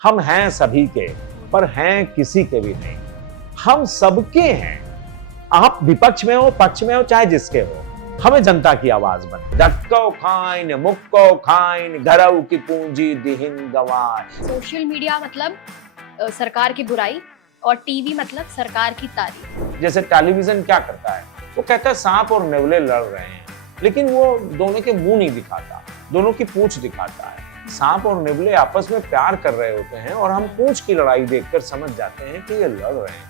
हम हैं सभी के, पर हैं किसी के भी नहीं। हम सबके हैं। आप विपक्ष में हो, पक्ष में हो, चाहे जिसके हो, हमें जनता की आवाज बने। डटको खाइन, मुक्को खाइन, घरऊ की पूंजी दिहिन गवाए। सोशल मीडिया मतलब सरकार की बुराई और टीवी मतलब सरकार की तारीफ। जैसे टेलीविजन क्या करता है, वो कहता है सांप और नेवले लड़ रहे हैं, लेकिन वो दोनों के मुंह नहीं दिखाता, दोनों की पूंछ दिखाता है। सांप और नेवले आपस में प्यार कर रहे होते हैं और हम पूंछ की लड़ाई देखकर समझ जाते हैं कि ये लड़ रहे हैं।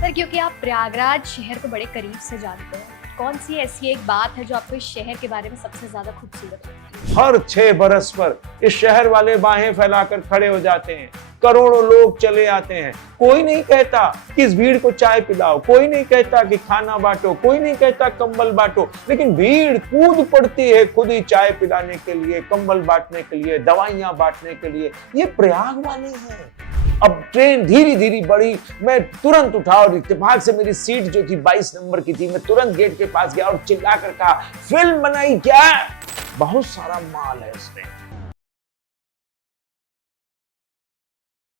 सर, क्योंकि आप प्रयागराज शहर को बड़े करीब से जानते हैं, कौन सी ऐसी एक बात है जो आपको इस शहर के बारे में सबसे ज्यादा खूबसूरत लगती है? हर 6 बरस पर इस शहर वाले बाहें फैलाकर खड़े हो जाते हैं, करोड़ों लोग चले आते हैं। कोई नहीं कहता कि इस भीड़ को चाय पिलाओ, कोई नहीं कहता कि खाना बांटो, कोई नहीं कहता कंबल बांटो, लेकिन भीड़ कूद पड़ती है खुद ही चाय पिलाने के लिए, कंबल बांटने के लिए, दवाइयां बांटने के लिए। ये प्रयाग वाले हैं। अब ट्रेन धीरे धीरे बढ़ी, मैं तुरंत उठा और इत्तेफाक से मेरी सीट जो थी 22 नंबर की थी, मैं तुरंत गेट के पास गया और चिल्लाकर कहा, फिल्म बनाई क्या? बहुत सारा माल है इसमें।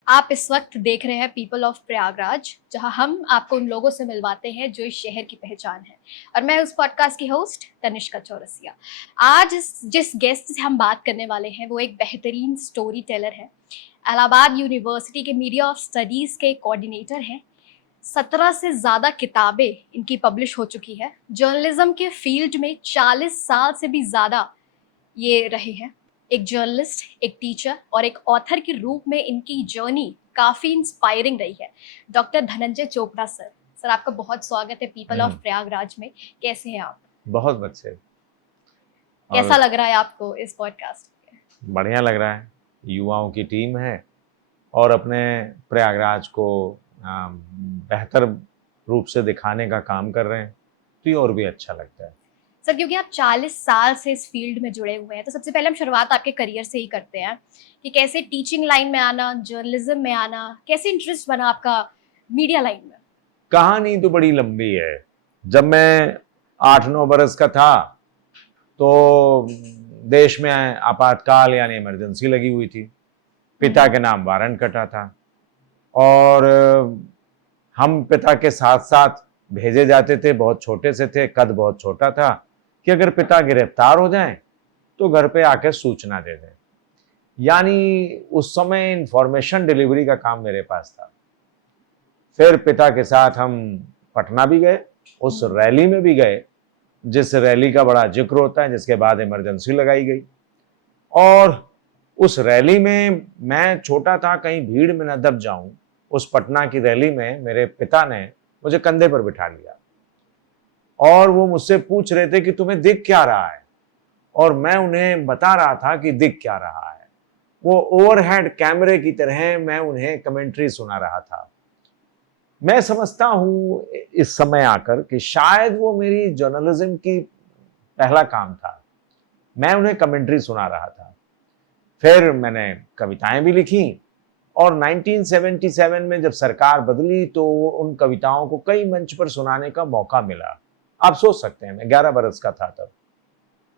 आप इस वक्त देख रहे हैं पीपल ऑफ प्रयागराज, जहां हम आपको उन लोगों से मिलवाते हैं जो इस शहर की पहचान है। और मैं उस पॉडकास्ट की होस्ट तनिष्का चौरसिया। आज जिस गेस्ट से हम बात करने वाले हैं वो एक बेहतरीन स्टोरी टेलर है, इलाहाबाद यूनिवर्सिटी के मीडिया ऑफ स्टडीज़ के कोऑर्डिनेटर हैं। 17 से ज़्यादा किताबें इनकी पब्लिश हो चुकी है। जर्नलिज्म के फील्ड में 40 साल से भी ज़्यादा ये रहे हैं। एक जर्नलिस्ट, एक टीचर और एक ऑथर के रूप में इनकी जर्नी काफ़ी इंस्पायरिंग रही है। डॉक्टर धनंजय चोपड़ा सर, आपका बहुत स्वागत है पीपल ऑफ प्रयागराज में। कैसे हैं आप? बहुत अच्छे। कैसा लग रहा है आपको इस पॉडकास्ट में? बढ़िया लग रहा है। युवाओं की टीम है और अपने प्रयागराज को बेहतर रूप से दिखाने का काम कर रहे हैं, तो ये और भी अच्छा लगता है। सर, क्योंकि आप 40 साल से इस फील्ड में जुड़े हुए हैं, तो सबसे पहले हम शुरुआत आपके करियर से ही करते हैं कि कैसे टीचिंग लाइन में आना, जर्नलिज्म में आना, कैसे इंटरेस्ट बना आपका मीडिया लाइन में? कहानी तो बड़ी लंबी है। जब मैं 8-9 बरस का था तो देश में आपातकाल यानी इमरजेंसी लगी हुई थी। पिता के नाम वारंट कटा था और हम पिता के साथ साथ भेजे जाते थे। बहुत छोटे से थे, कद बहुत छोटा था कि अगर पिता गिरफ्तार हो जाएं तो घर पे आके सूचना दे दें। यानी उस समय इंफॉर्मेशन डिलीवरी का काम मेरे पास था। फिर पिता के साथ हम पटना भी गए, उस रैली में भी गए जिस रैली का बड़ा जिक्र होता है, जिसके बाद इमरजेंसी लगाई गई। और उस रैली में मैं छोटा था, कहीं भीड़ में न दब जाऊं। उस पटना की रैली में मेरे पिता ने मुझे कंधे पर बिठा लिया और वो मुझसे पूछ रहे थे कि तुम्हें दिख क्या रहा है, और मैं उन्हें बता रहा था कि दिख क्या रहा है। वो ओवरहेड कैमरे की तरह मैं उन्हें कमेंट्री सुना रहा था। मैं समझता हूं इस समय आकर कि शायद वो मेरी जर्नलिज्म की पहला काम था। मैं उन्हें कमेंट्री सुना रहा था। फिर मैंने कविताएं भी लिखी और 1977 में जब सरकार बदली तो उन कविताओं को कई मंच पर सुनाने का मौका मिला। आप सोच सकते हैं, मैं 11 बरस का था तब।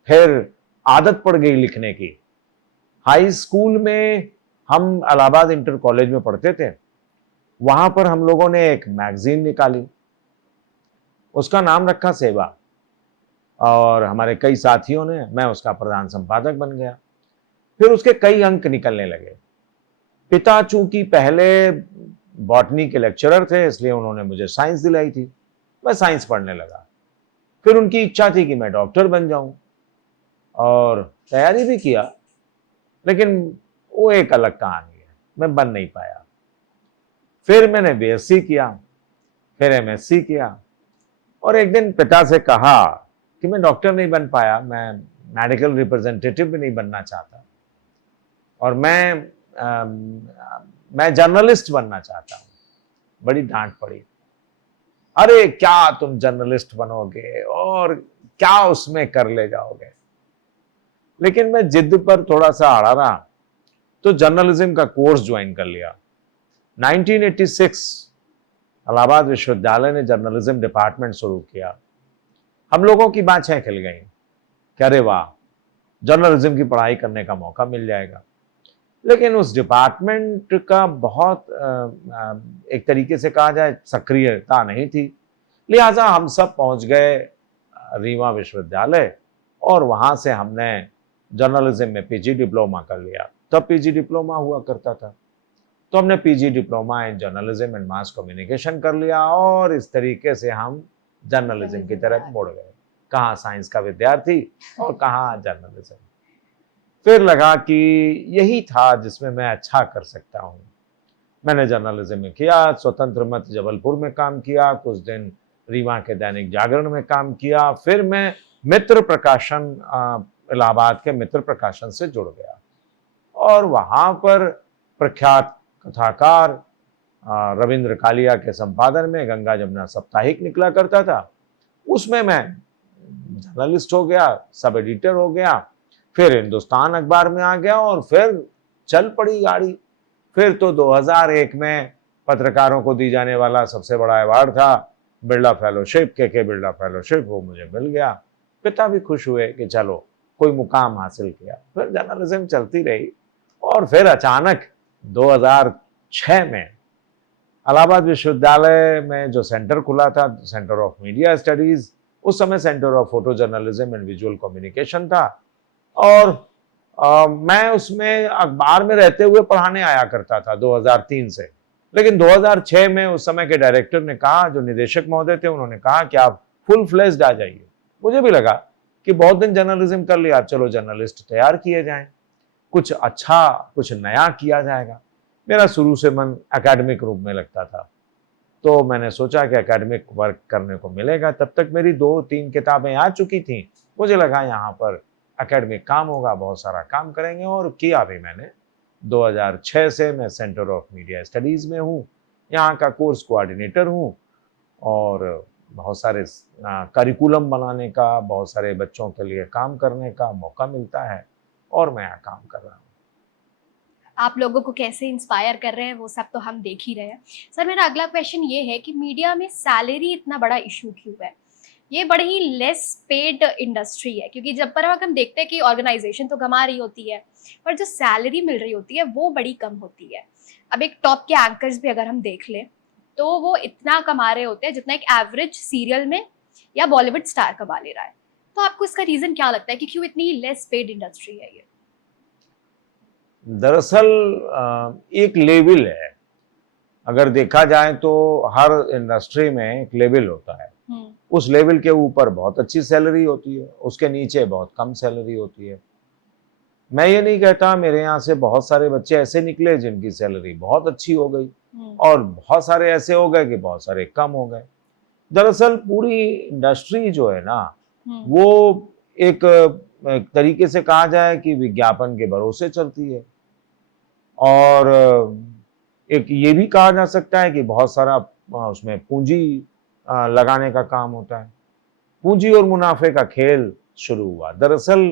फिर आदत पड़ गई लिखने की। हाई स्कूल में हम इलाहाबाद इंटर कॉलेज में पढ़ते थे। वहां पर हम लोगों ने एक मैगजीन निकाली, उसका नाम रखा सेवा, और हमारे कई साथियों ने, मैं उसका प्रधान संपादक बन गया। फिर उसके कई अंक निकलने लगे। पिता चूंकि पहले बॉटनी के लेक्चरर थे, इसलिए उन्होंने मुझे साइंस दिलाई थी। मैं साइंस पढ़ने लगा। फिर उनकी इच्छा थी कि मैं डॉक्टर बन जाऊं और तैयारी भी किया, लेकिन वो एक अलग कहानी है, मैं बन नहीं पाया। फिर मैंने बीएससी किया, फिर एमएससी किया, और एक दिन पिता से कहा कि मैं डॉक्टर नहीं बन पाया, मैं मेडिकल रिप्रेजेंटेटिव भी नहीं बनना चाहता, और मैं जर्नलिस्ट बनना चाहता हूं। बड़ी डांट पड़ी। अरे क्या तुम जर्नलिस्ट बनोगे और क्या उसमें कर ले जाओगे। लेकिन मैं जिद पर थोड़ा सा अड़ा रहा तो जर्नलिज्म का कोर्स ज्वाइन कर लिया। 1986 इलाहाबाद विश्वविद्यालय ने जर्नलिज्म डिपार्टमेंट शुरू किया। हम लोगों की बातें खिल गई कि अरे वाह, जर्नलिज्म की पढ़ाई करने का मौका मिल जाएगा। लेकिन उस डिपार्टमेंट का बहुत एक तरीके से कहा जाए सक्रियता नहीं थी। लिहाजा हम सब पहुंच गए रीवा विश्वविद्यालय और वहां से हमने जर्नलिज्म में पीजी डिप्लोमा कर लिया। तब पीजी डिप्लोमा हुआ करता था, तो हमने PG diploma in journalism and mass communication कर लिया और इस तरीके से हम जर्नलिज्म की तरफ मुड़ गए। कहाँ साइंस का विद्यार्थी और कहाँ जर्नलिज्म। फिर लगा कि यही था जिसमें मैं अच्छा कर सकता हूँ। मैंने जर्नलिज्म में किया, स्वतंत्र मत जबलपुर में काम किया, कुछ दिन रीवा के दैनिक जागरण में काम किया, फिर मैं मित्र प्रकाशन इलाहाबाद के मित्र प्रकाशन से जुड़ गया और वहाँ पर प्रख्यात कथाकार रविंद्र कालिया के संपादन में गंगा जमुना साप्ताहिक निकला करता था, उसमें मैं जर्नलिस्ट हो गया, सब एडिटर हो गया। फिर हिंदुस्तान अखबार में आ गया और फिर चल पड़ी गाड़ी। फिर तो 2001 में पत्रकारों को दी जाने वाला सबसे बड़ा अवार्ड था बिरला फेलोशिप, के बिरला फेलोशिप, वो मुझे मिल गया। पिता भी खुश हुए कि चलो कोई मुकाम हासिल किया। फिर जर्नलिज्म चलती रही और फिर अचानक 2006 में इलाहाबाद विश्वविद्यालय में जो सेंटर खुला था, सेंटर ऑफ मीडिया स्टडीज, उस समय centre of photo journalism and visual communication था और मैं उसमें अखबार में रहते हुए पढ़ाने आया करता था 2003 से। लेकिन 2006 में उस समय के डायरेक्टर ने कहा, जो निदेशक महोदय थे, उन्होंने कहा कि आप फुल फ्लेज्ड आ जाइए। मुझे भी लगा कि बहुत दिन जर्नलिज्म कर लिया, चलो जर्नलिस्ट तैयार किए जाएं, कुछ अच्छा कुछ नया किया जाएगा। मेरा शुरू से मन एकेडमिक रूप में लगता था, तो मैंने सोचा कि एकेडमिक वर्क करने को मिलेगा। तब तक मेरी 2-3 किताबें आ चुकी थीं। मुझे लगा यहाँ पर एकेडमिक काम होगा, बहुत सारा काम करेंगे, और किया भी मैंने। 2006 से मैं सेंटर ऑफ मीडिया स्टडीज़ में हूँ, यहाँ का कोर्स कोऑर्डिनेटर हूँ और बहुत सारे करिकुलम बनाने का, बहुत सारे बच्चों के लिए काम करने का मौका मिलता है और मैं यहाँ काम कर रहा हूँ। आप लोगों को कैसे इंस्पायर कर रहे हैं वो सब तो हम देख ही रहे हैं। सर, मेरा अगला क्वेश्चन ये है कि मीडिया में सैलरी इतना बड़ा इशू क्यों है? ये बड़ी ही लेस पेड इंडस्ट्री है, क्योंकि जब पर हम देखते हैं कि ऑर्गेनाइजेशन तो कमा रही होती है, पर जो सैलरी मिल रही होती है वो बड़ी कम होती है। अब एक टॉप के एंकर्स भी अगर हम देख लें तो वो इतना कमा रहे होते हैं जितना एक एवरेज सीरियल में या बॉलीवुड स्टार कमा ले रहा है। तो आपको इसका रीजन क्या लगता है कि क्यों इतनी लेस पेड इंडस्ट्री है ये? दरअसल एक लेवल है। अगर देखा जाए तो हर इंडस्ट्री में एक लेवल होता है। उस लेवल के ऊपर बहुत अच्छी सैलरी होती है, उसके नीचे बहुत कम सैलरी होती है। मैं ये नहीं कहता, मेरे यहाँ से बहुत सारे बच्चे ऐसे निकले जिनकी सैलरी बहुत अच्छी हो गई और बहुत सारे ऐसे हो गए कि बहुत सारे कम हो गए। दरअसल पूरी इंडस्ट्री जो है ना, वो एक तरीके से कहा जाए कि विज्ञापन के भरोसे चलती है और एक ये भी कहा जा सकता है कि बहुत सारा उसमें पूंजी लगाने का काम होता है। पूंजी और मुनाफे का खेल शुरू हुआ। दरअसल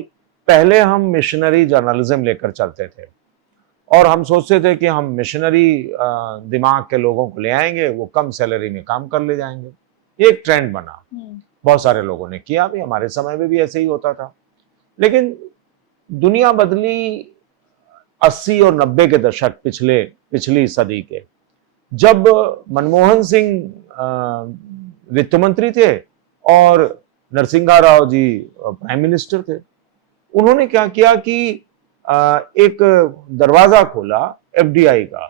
पहले हम मिशनरी जर्नलिज्म लेकर चलते थे और हम सोचते थे कि हम मिशनरी दिमाग के लोगों को ले आएंगे, वो कम सैलरी में काम कर ले जाएंगे। ये एक ट्रेंड बना, बहुत सारे लोगों ने किया भी, हमारे समय में भी ऐसे ही होता था। लेकिन दुनिया बदली 80 और 90 के दशक, पिछली सदी के, जब मनमोहन सिंह वित्त मंत्री थे और नरसिंहा राव जी प्राइम मिनिस्टर थे। उन्होंने क्या किया कि एक दरवाजा खोला एफडीआई का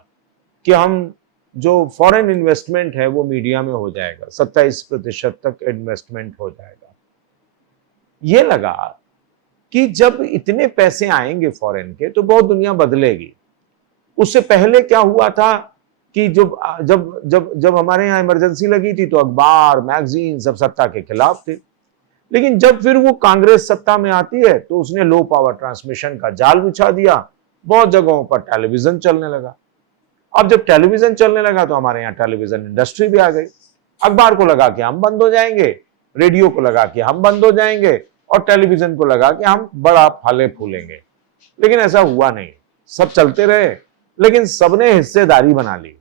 कि हम जो फॉरेन इन्वेस्टमेंट है वो मीडिया में हो जाएगा, 27% तक इन्वेस्टमेंट हो जाएगा। ये लगा कि जब इतने पैसे आएंगे फॉरेन के तो बहुत दुनिया बदलेगी। उससे पहले क्या हुआ था कि जब जब जब जब हमारे यहाँ इमरजेंसी लगी थी तो अखबार, मैगजीन सब सत्ता के खिलाफ थे। लेकिन जब फिर वो कांग्रेस सत्ता में आती है तो उसने लो पावर ट्रांसमिशन का जाल बिछा दिया, बहुत जगहों पर टेलीविजन चलने लगा। अब जब टेलीविजन चलने लगा तो हमारे यहाँ टेलीविजन इंडस्ट्री भी आ गई। अखबार को लगा कि हम बंद हो जाएंगे, रेडियो को लगा कि हम बंद हो जाएंगे और टेलीविजन को लगा कि हम बड़ा फले फूलेंगे। लेकिन ऐसा हुआ नहीं, सब चलते रहे, लेकिन सबने हिस्सेदारी बना ली।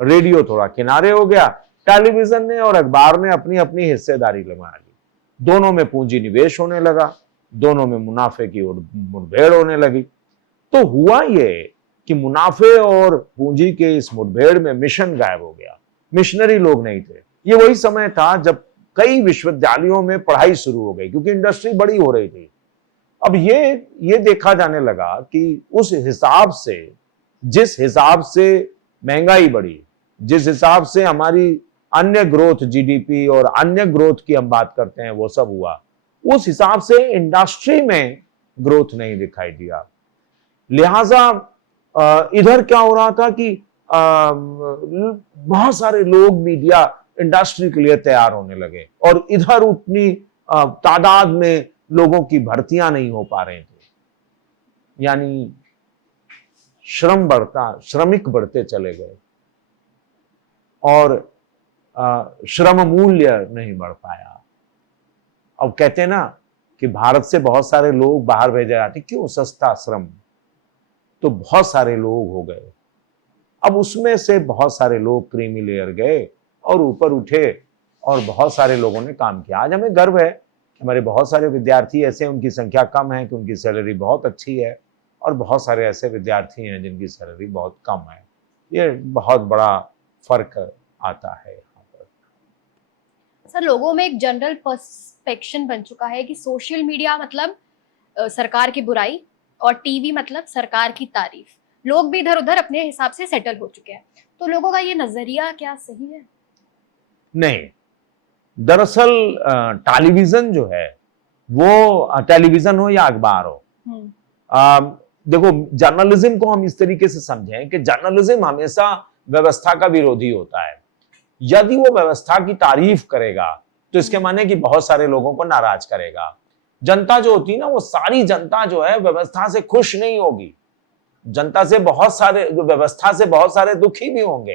रेडियो थोड़ा किनारे हो गया, टेलीविजन ने और अखबार ने अपनी अपनी हिस्सेदारी बना ली। दोनों में पूंजी निवेश होने लगा, दोनों में मुनाफे की मुठभेड़ होने लगी। तो हुआ ये कि मुनाफे और पूंजी के इस मुठभेड़ में मिशन गायब हो गया। मिशनरी लोग नहीं थे। ये वही समय था जब कई विश्वविद्यालयों में पढ़ाई शुरू हो गई क्योंकि इंडस्ट्री बड़ी हो रही थी। अब ये देखा जाने लगा कि उस हिसाब से, जिस हिसाब से महंगाई बढ़ी, जिस हिसाब से हमारी अन्य ग्रोथ, जीडीपी और अन्य ग्रोथ की हम बात करते हैं, वो सब हुआ, उस हिसाब से इंडस्ट्री में ग्रोथ नहीं दिखाई दिया। लिहाजा इधर क्या हो रहा था कि बहुत सारे लोग मीडिया इंडस्ट्री के लिए तैयार होने लगे और इधर उतनी तादाद में लोगों की भर्तियां नहीं हो पा रही थी। यानी श्रमिक बढ़ते चले गए और श्रम मूल्य नहीं बढ़ पाया। अब कहते हैं ना कि भारत से बहुत सारे लोग बाहर भेजे जाते, क्यों? सस्ता श्रम। तो बहुत सारे लोग हो गए। अब उसमें से बहुत सारे लोग क्रीमी लेयर गए और ऊपर उठे और बहुत सारे लोगों ने काम किया। आज हमें गर्व है, हमारे बहुत सारे विद्यार्थी ऐसे, उनकी संख्या कम है कि उनकी सैलरी बहुत अच्छी है, और बहुत सारे ऐसे विद्यार्थी हैं जिनकी सैलरी बहुत कम है। ये बहुत बड़ा फर्क आता है यहाँ पर। सर, लोगों में एक जनरल पर्सपेक्शन बन चुका है कि सोशल मीडिया मतलब सरकार की बुराई और टीवी मतलब सरकार की तारीफ। लोग भी इधर उधर अपने हिसाब से सेटल हो चुके हैं। तो लोगों का ये नजरिया क्या सही है? नहीं, दरअसल टेलीविजन जो है, वो टेलीविजन हो या अखबार हो, देखो, जर्नलिज्म को हम इस तरीके से समझें कि जर्नलिज्म हमेशा व्यवस्था का विरोधी होता है। यदि वो व्यवस्था की तारीफ करेगा तो इसके माने कि बहुत सारे लोगों को नाराज करेगा। जनता जो होती है ना, वो सारी जनता जो है व्यवस्था से खुश नहीं होगी। जनता से बहुत सारे, व्यवस्था से बहुत सारे दुखी भी होंगे,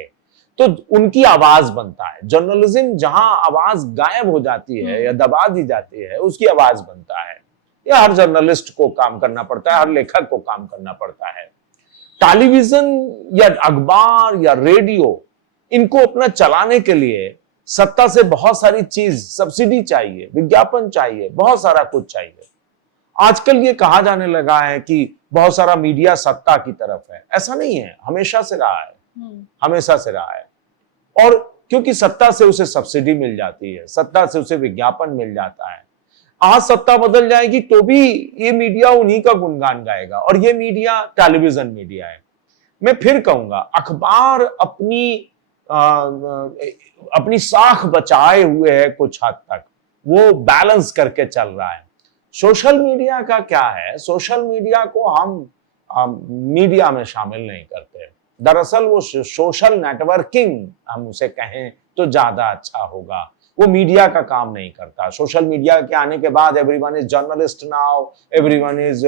तो उनकी आवाज बनता है। जर्नलिज्म जहां आवाज गायब हो जाती है या दबा दी जाती है, उसकी आवाज बनता है। यह हर जर्नलिस्ट को काम करना पड़ता है, हर लेखक को काम करना पड़ता है। टेलीविजन या अखबार या रेडियो, इनको अपना चलाने के लिए सत्ता से बहुत सारी चीज, सब्सिडी चाहिए, विज्ञापन चाहिए, बहुत सारा कुछ चाहिए। आजकल ये कहा जाने लगा है कि बहुत सारा मीडिया सत्ता की तरफ है। ऐसा नहीं है, हमेशा से रहा है, हमेशा से रहा है। और क्योंकि सत्ता से उसे सब्सिडी मिल जाती है, सत्ता से उसे विज्ञापन मिल जाता है। आज सत्ता बदल जाएगी तो भी ये मीडिया उन्हीं का गुणगान गाएगा, और ये मीडिया टेलीविजन मीडिया है। मैं फिर कहूंगा, अखबार अपनी साख बचाए हुए है कुछ हद तक, वो बैलेंस करके चल रहा है। सोशल मीडिया का क्या है? सोशल मीडिया को हम मीडिया में शामिल नहीं करते। दरअसल वो सोशल नेटवर्किंग हम उसे कहें तो ज्यादा अच्छा होगा। वो मीडिया का काम नहीं करता। सोशल मीडिया के आने के बाद everyone is journalist now, everyone is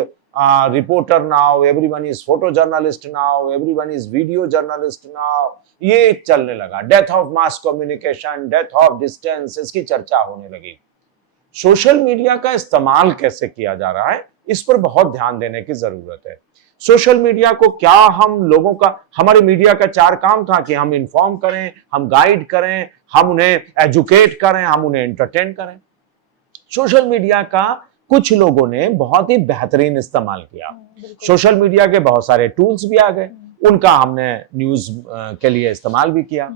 reporter now, everyone is photo journalist now, everyone is video journalist now. ये चलने लगा। Death of mass communication, death of distance, इसकी चर्चा होने लगी। सोशल मीडिया का इस्तेमाल कैसे किया जा रहा है, इस पर बहुत ध्यान देने की जरूरत है। सोशल मीडिया को क्या हम लोगों का, हमारे मीडिया का 4 काम था कि हम इन्फॉर्म करें, हम गाइड करें, हम उन्हें एजुकेट करें, हम उन्हें एंटरटेन करें। सोशल मीडिया का कुछ लोगों ने बहुत ही बेहतरीन इस्तेमाल किया। सोशल मीडिया के बहुत सारे टूल्स भी आ गए, उनका हमने न्यूज के लिए इस्तेमाल भी किया।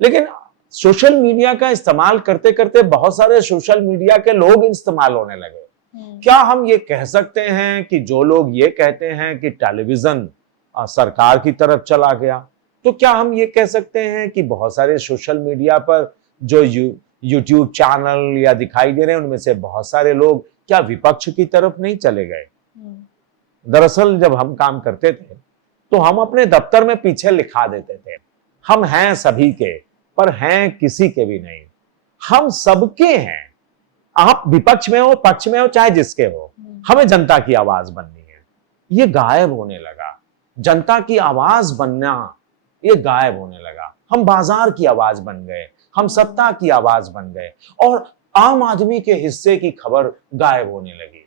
लेकिन सोशल मीडिया का इस्तेमाल करते करते बहुत सारे सोशल मीडिया के लोग इस्तेमाल होने लगे। क्या हम ये कह सकते हैं कि जो लोग ये कहते हैं कि टेलीविजन सरकार की तरफ चला गया, तो क्या हम ये कह सकते हैं कि बहुत सारे सोशल मीडिया पर जो यूट्यूब चैनल या दिखाई दे रहे हैं, उनमें से बहुत सारे लोग क्या विपक्ष की तरफ नहीं चले गए? दरअसल जब हम काम करते थे तो हम अपने दफ्तर में पीछे लिखा देते थे, हम हैं सभी के, पर हैं किसी के भी नहीं। हम सबके हैं। आप विपक्ष में हो, पक्ष में हो, चाहे जिसके हो, हमें जनता की आवाज बननी है। ये गायब होने लगा। जनता की आवाज बनना ये गायब होने लगा। हम बाजार की आवाज बन गए, हम सत्ता की आवाज बन गए, और आम आदमी के हिस्से की खबर गायब होने लगी।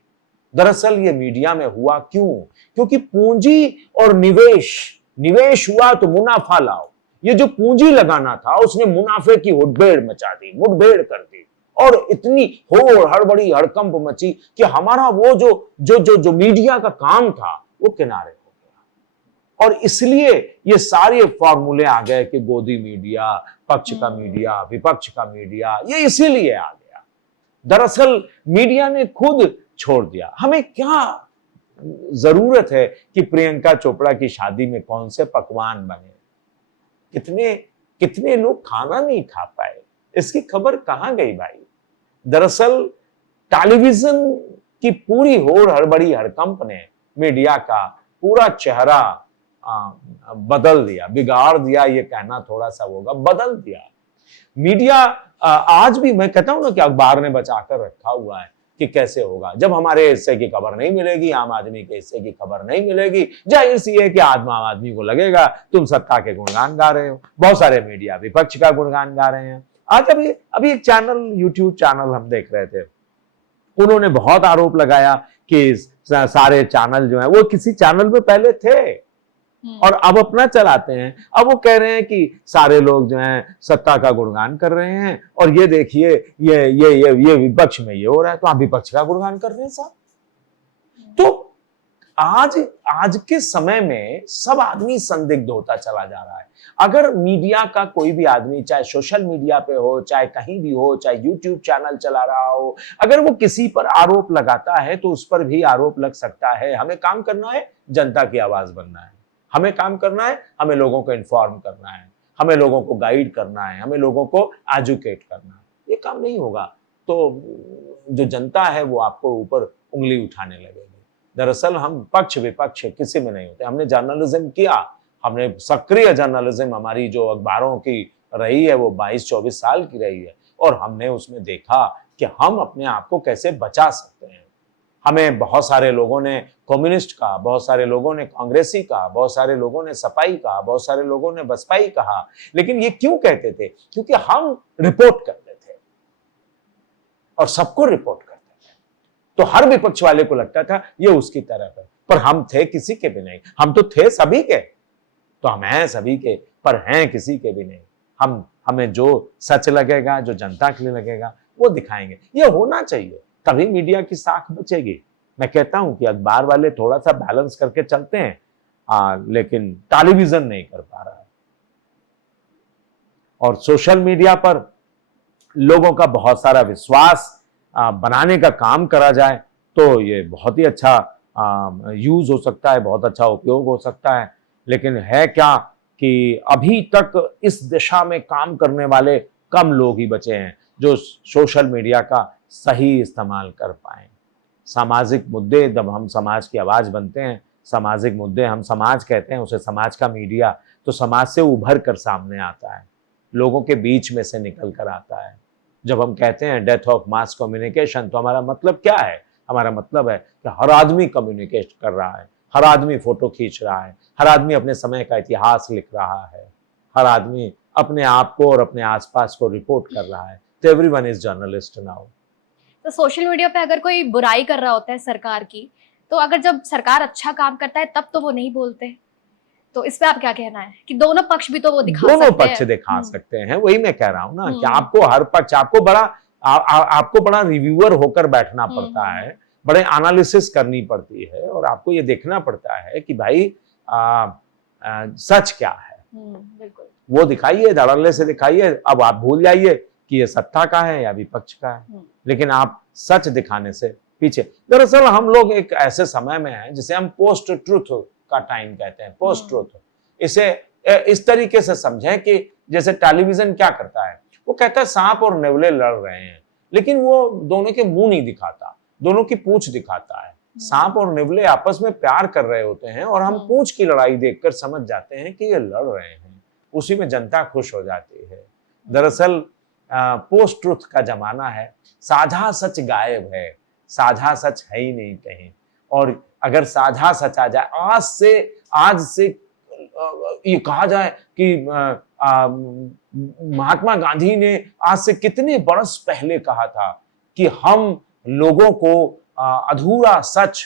दरअसल ये मीडिया में हुआ क्यों? क्योंकि पूंजी और निवेश हुआ तो मुनाफा लाओ। ये जो पूंजी लगाना था, उसने मुनाफे की मुठभेड़ मचा दी, मुठभेड़ कर दी, और इतनी होड़ हड़बड़ी हड़कंप मची कि हमारा वो जो मीडिया का काम था वो किनारे हो और इसलिए ये सारे फॉर्मूले आ गए कि गोदी मीडिया, पक्ष का मीडिया, विपक्ष का मीडिया, ये इसीलिए आ गया। दरअसल मीडिया ने खुद छोड़ दिया। हमें क्या जरूरत है कि प्रियंका चोपड़ा की शादी में कौन से पकवान बने, कितने कितने लोग खाना नहीं खा पाए, इसकी खबर कहां गई भाई। दरअसल टेलीविजन की पूरी होड़ हड़बड़ी हड़कंप ने मीडिया का पूरा चेहरा बदल दिया, बिगाड़ दिया, ये कहना थोड़ा सा होगा, बदल दिया। मीडिया आज भी मैं कहता हूं ना कि अखबार ने बचाकर रखा हुआ है कि कैसे होगा जब हमारे हिस्से की खबर नहीं मिलेगी, आम आदमी के हिस्से की खबर नहीं मिलेगी, जाहिर सी है कि आम आदमी को लगेगा तुम सत्ता के गुणगान गा रहे हो। बहुत सारे मीडिया विपक्ष का गुणगान गा रहे हैं। आज अभी एक चैनल, यूट्यूब चैनल हम देख रहे थे, उन्होंने बहुत आरोप लगाया कि सारे चैनल जो है वो किसी चैनल में पहले थे और अब अपना चलाते हैं। अब वो कह रहे हैं कि सारे लोग जो हैं सत्ता का गुणगान कर रहे हैं और ये देखिए ये विपक्ष में ये हो रहा है, तो आप विपक्ष का गुणगान कर रहे हैं साहब। तो आज के समय में सब आदमी संदिग्ध होता चला जा रहा है। अगर मीडिया का कोई भी आदमी, चाहे सोशल मीडिया पे हो, चाहे कहीं भी हो, चाहे यूट्यूब चैनल चला रहा हो, अगर वो किसी पर आरोप लगाता है तो उस पर भी आरोप लग सकता है। हमें काम करना है, जनता की आवाज बनना है, हमें काम करना है, हमें लोगों को इन्फॉर्म करना है, हमें लोगों को गाइड करना है, हमें लोगों को एजुकेट करना है। ये काम नहीं होगा तो जो जनता है वो आपको ऊपर उंगली उठाने लगेगी। दरअसल हम पक्ष विपक्ष किसी में नहीं होते। हमने जर्नलिज्म किया, हमने सक्रिय जर्नलिज्म, हमारी जो अखबारों की रही है वो 22-24 साल की रही है और हमने उसमें देखा कि हम अपने आप को कैसे बचा सकते हैं। हमें बहुत सारे लोगों ने कम्युनिस्ट कहा, बहुत सारे लोगों ने कांग्रेसी कहा, बहुत सारे लोगों ने सपाई कहा, बहुत सारे लोगों ने बसपाई कहा, लेकिन ये क्यों कहते थे? क्योंकि हम रिपोर्ट करते थे और सबको रिपोर्ट करते थे, तो हर विपक्ष वाले को लगता था ये उसकी तरफ है, पर हम थे किसी के भी नहीं। हम तो थे सभी के, तो हम हैं सभी के, पर हैं किसी के भी नहीं। हमें जो सच लगेगा, जो जनता के लिए लगेगा, वो दिखाएंगे। ये होना चाहिए, तभी मीडिया की साख बचेगी। मैं कहता हूं कि अखबार वाले थोड़ा सा बैलेंस करके चलते हैं, लेकिन टेलीविजन नहीं कर पा रहा है। और सोशल मीडिया पर लोगों का बहुत सारा विश्वास बनाने का काम करा जाए तो ये बहुत ही अच्छा यूज हो सकता है, बहुत अच्छा उपयोग हो सकता है। लेकिन है क्या कि अभी तक इस दिशा में काम करने वाले कम लोग ही बचे हैं जो सोशल मीडिया का सही इस्तेमाल कर पाए। सामाजिक मुद्दे, जब हम समाज की आवाज बनते हैं, सामाजिक मुद्दे हम समाज कहते हैं उसे, समाज का मीडिया, तो समाज से उभर कर सामने आता है, लोगों के बीच में से निकल कर आता है। जब हम कहते हैं डेथ ऑफ मास कम्युनिकेशन, तो हमारा मतलब क्या है? हमारा मतलब है कि हर आदमी कम्युनिकेट कर रहा है, हर आदमी फोटो खींच रहा है, हर आदमी अपने समय का इतिहास लिख रहा है, हर आदमी अपने आप को और अपने आसपास को रिपोर्ट कर रहा है। तो एवरीवन इज जर्नलिस्ट नाउ। तो सोशल मीडिया पे अगर कोई बुराई कर रहा होता है सरकार की, तो अगर जब सरकार अच्छा काम करता है तब तो वो नहीं बोलते, तो इस पे आप क्या कहना है कि दोनों पक्ष भी तो वो दिखा सकते हैं? दोनों पक्ष दिखा सकते हैं, वही मैं कह रहा हूं ना कि आपको हर पक्ष, आपको बड़ा रिव्यूअर होकर बैठना पड़ता है, बड़े एनालिसिस करनी पड़ती है और आपको ये देखना पड़ता है कि भाई सच क्या है। बिल्कुल। वो दिखाइए, धड़ल्ले से दिखाइए। अब आप भूल जाइए कि ये सत्ता का है या विपक्ष का है, लेकिन आप सच दिखाने से पीछे। दरअसल हम लोग एक ऐसे समय में हैं जिसे हम पोस्ट ट्रुथ का टाइम कहते हैं। पोस्ट ट्रुथ, इसे इस तरीके से समझें कि जैसे टेलीविजन क्या करता है, वो कहता है सांप और नेवले लड़ रहे हैं, लेकिन वो दोनों के मुंह नहीं दिखाता, दोनों की पूंछ दिखाता है। सांप और नेवले आपस में प्यार कर रहे होते हैं और हम पूंछ की लड़ाई देखकर समझ जाते हैं कि ये लड़ रहे हैं, उसी में जनता खुश हो जाती है। दरअसल पोस्ट ट्रुथ का जमाना है, साझा सच गायब है, साझा सच है ही नहीं कहीं। और अगर साझा सच आ जाए, आज से ये कहा जाए कि महात्मा गांधी ने आज से कितने बरस पहले कहा था कि हम लोगों को अधूरा सच,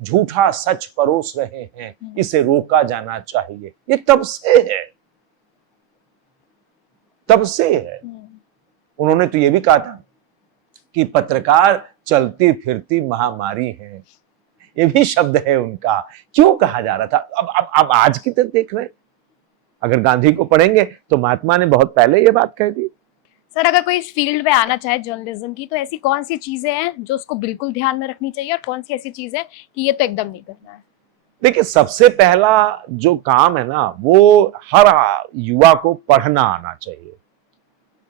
झूठा सच परोस रहे हैं, इसे रोका जाना चाहिए। ये तब से है, तब से है। उन्होंने तो ये भी कहा था कि पत्रकार चलती फिरती महामारी है। ये भी शब्द है उनका। क्यों कहा जा रहा था? अब आज की तरह देख रहे हैं, अगर गांधी को पढ़ेंगे तो महात्मा ने बहुत पहले ये बात कह दी। सर, अगर कोई इस फील्ड में आना चाहे जर्नलिज्म की, तो ऐसी कौन सी चीजें हैं जो उसको बिल्कुल ध्यान में रखनी चाहिए और कौन सी ऐसी चीजें कि ये तो एकदम नहीं करना है? देखिए, सबसे पहला जो काम है ना, वो हर युवा को पढ़ना आना चाहिए।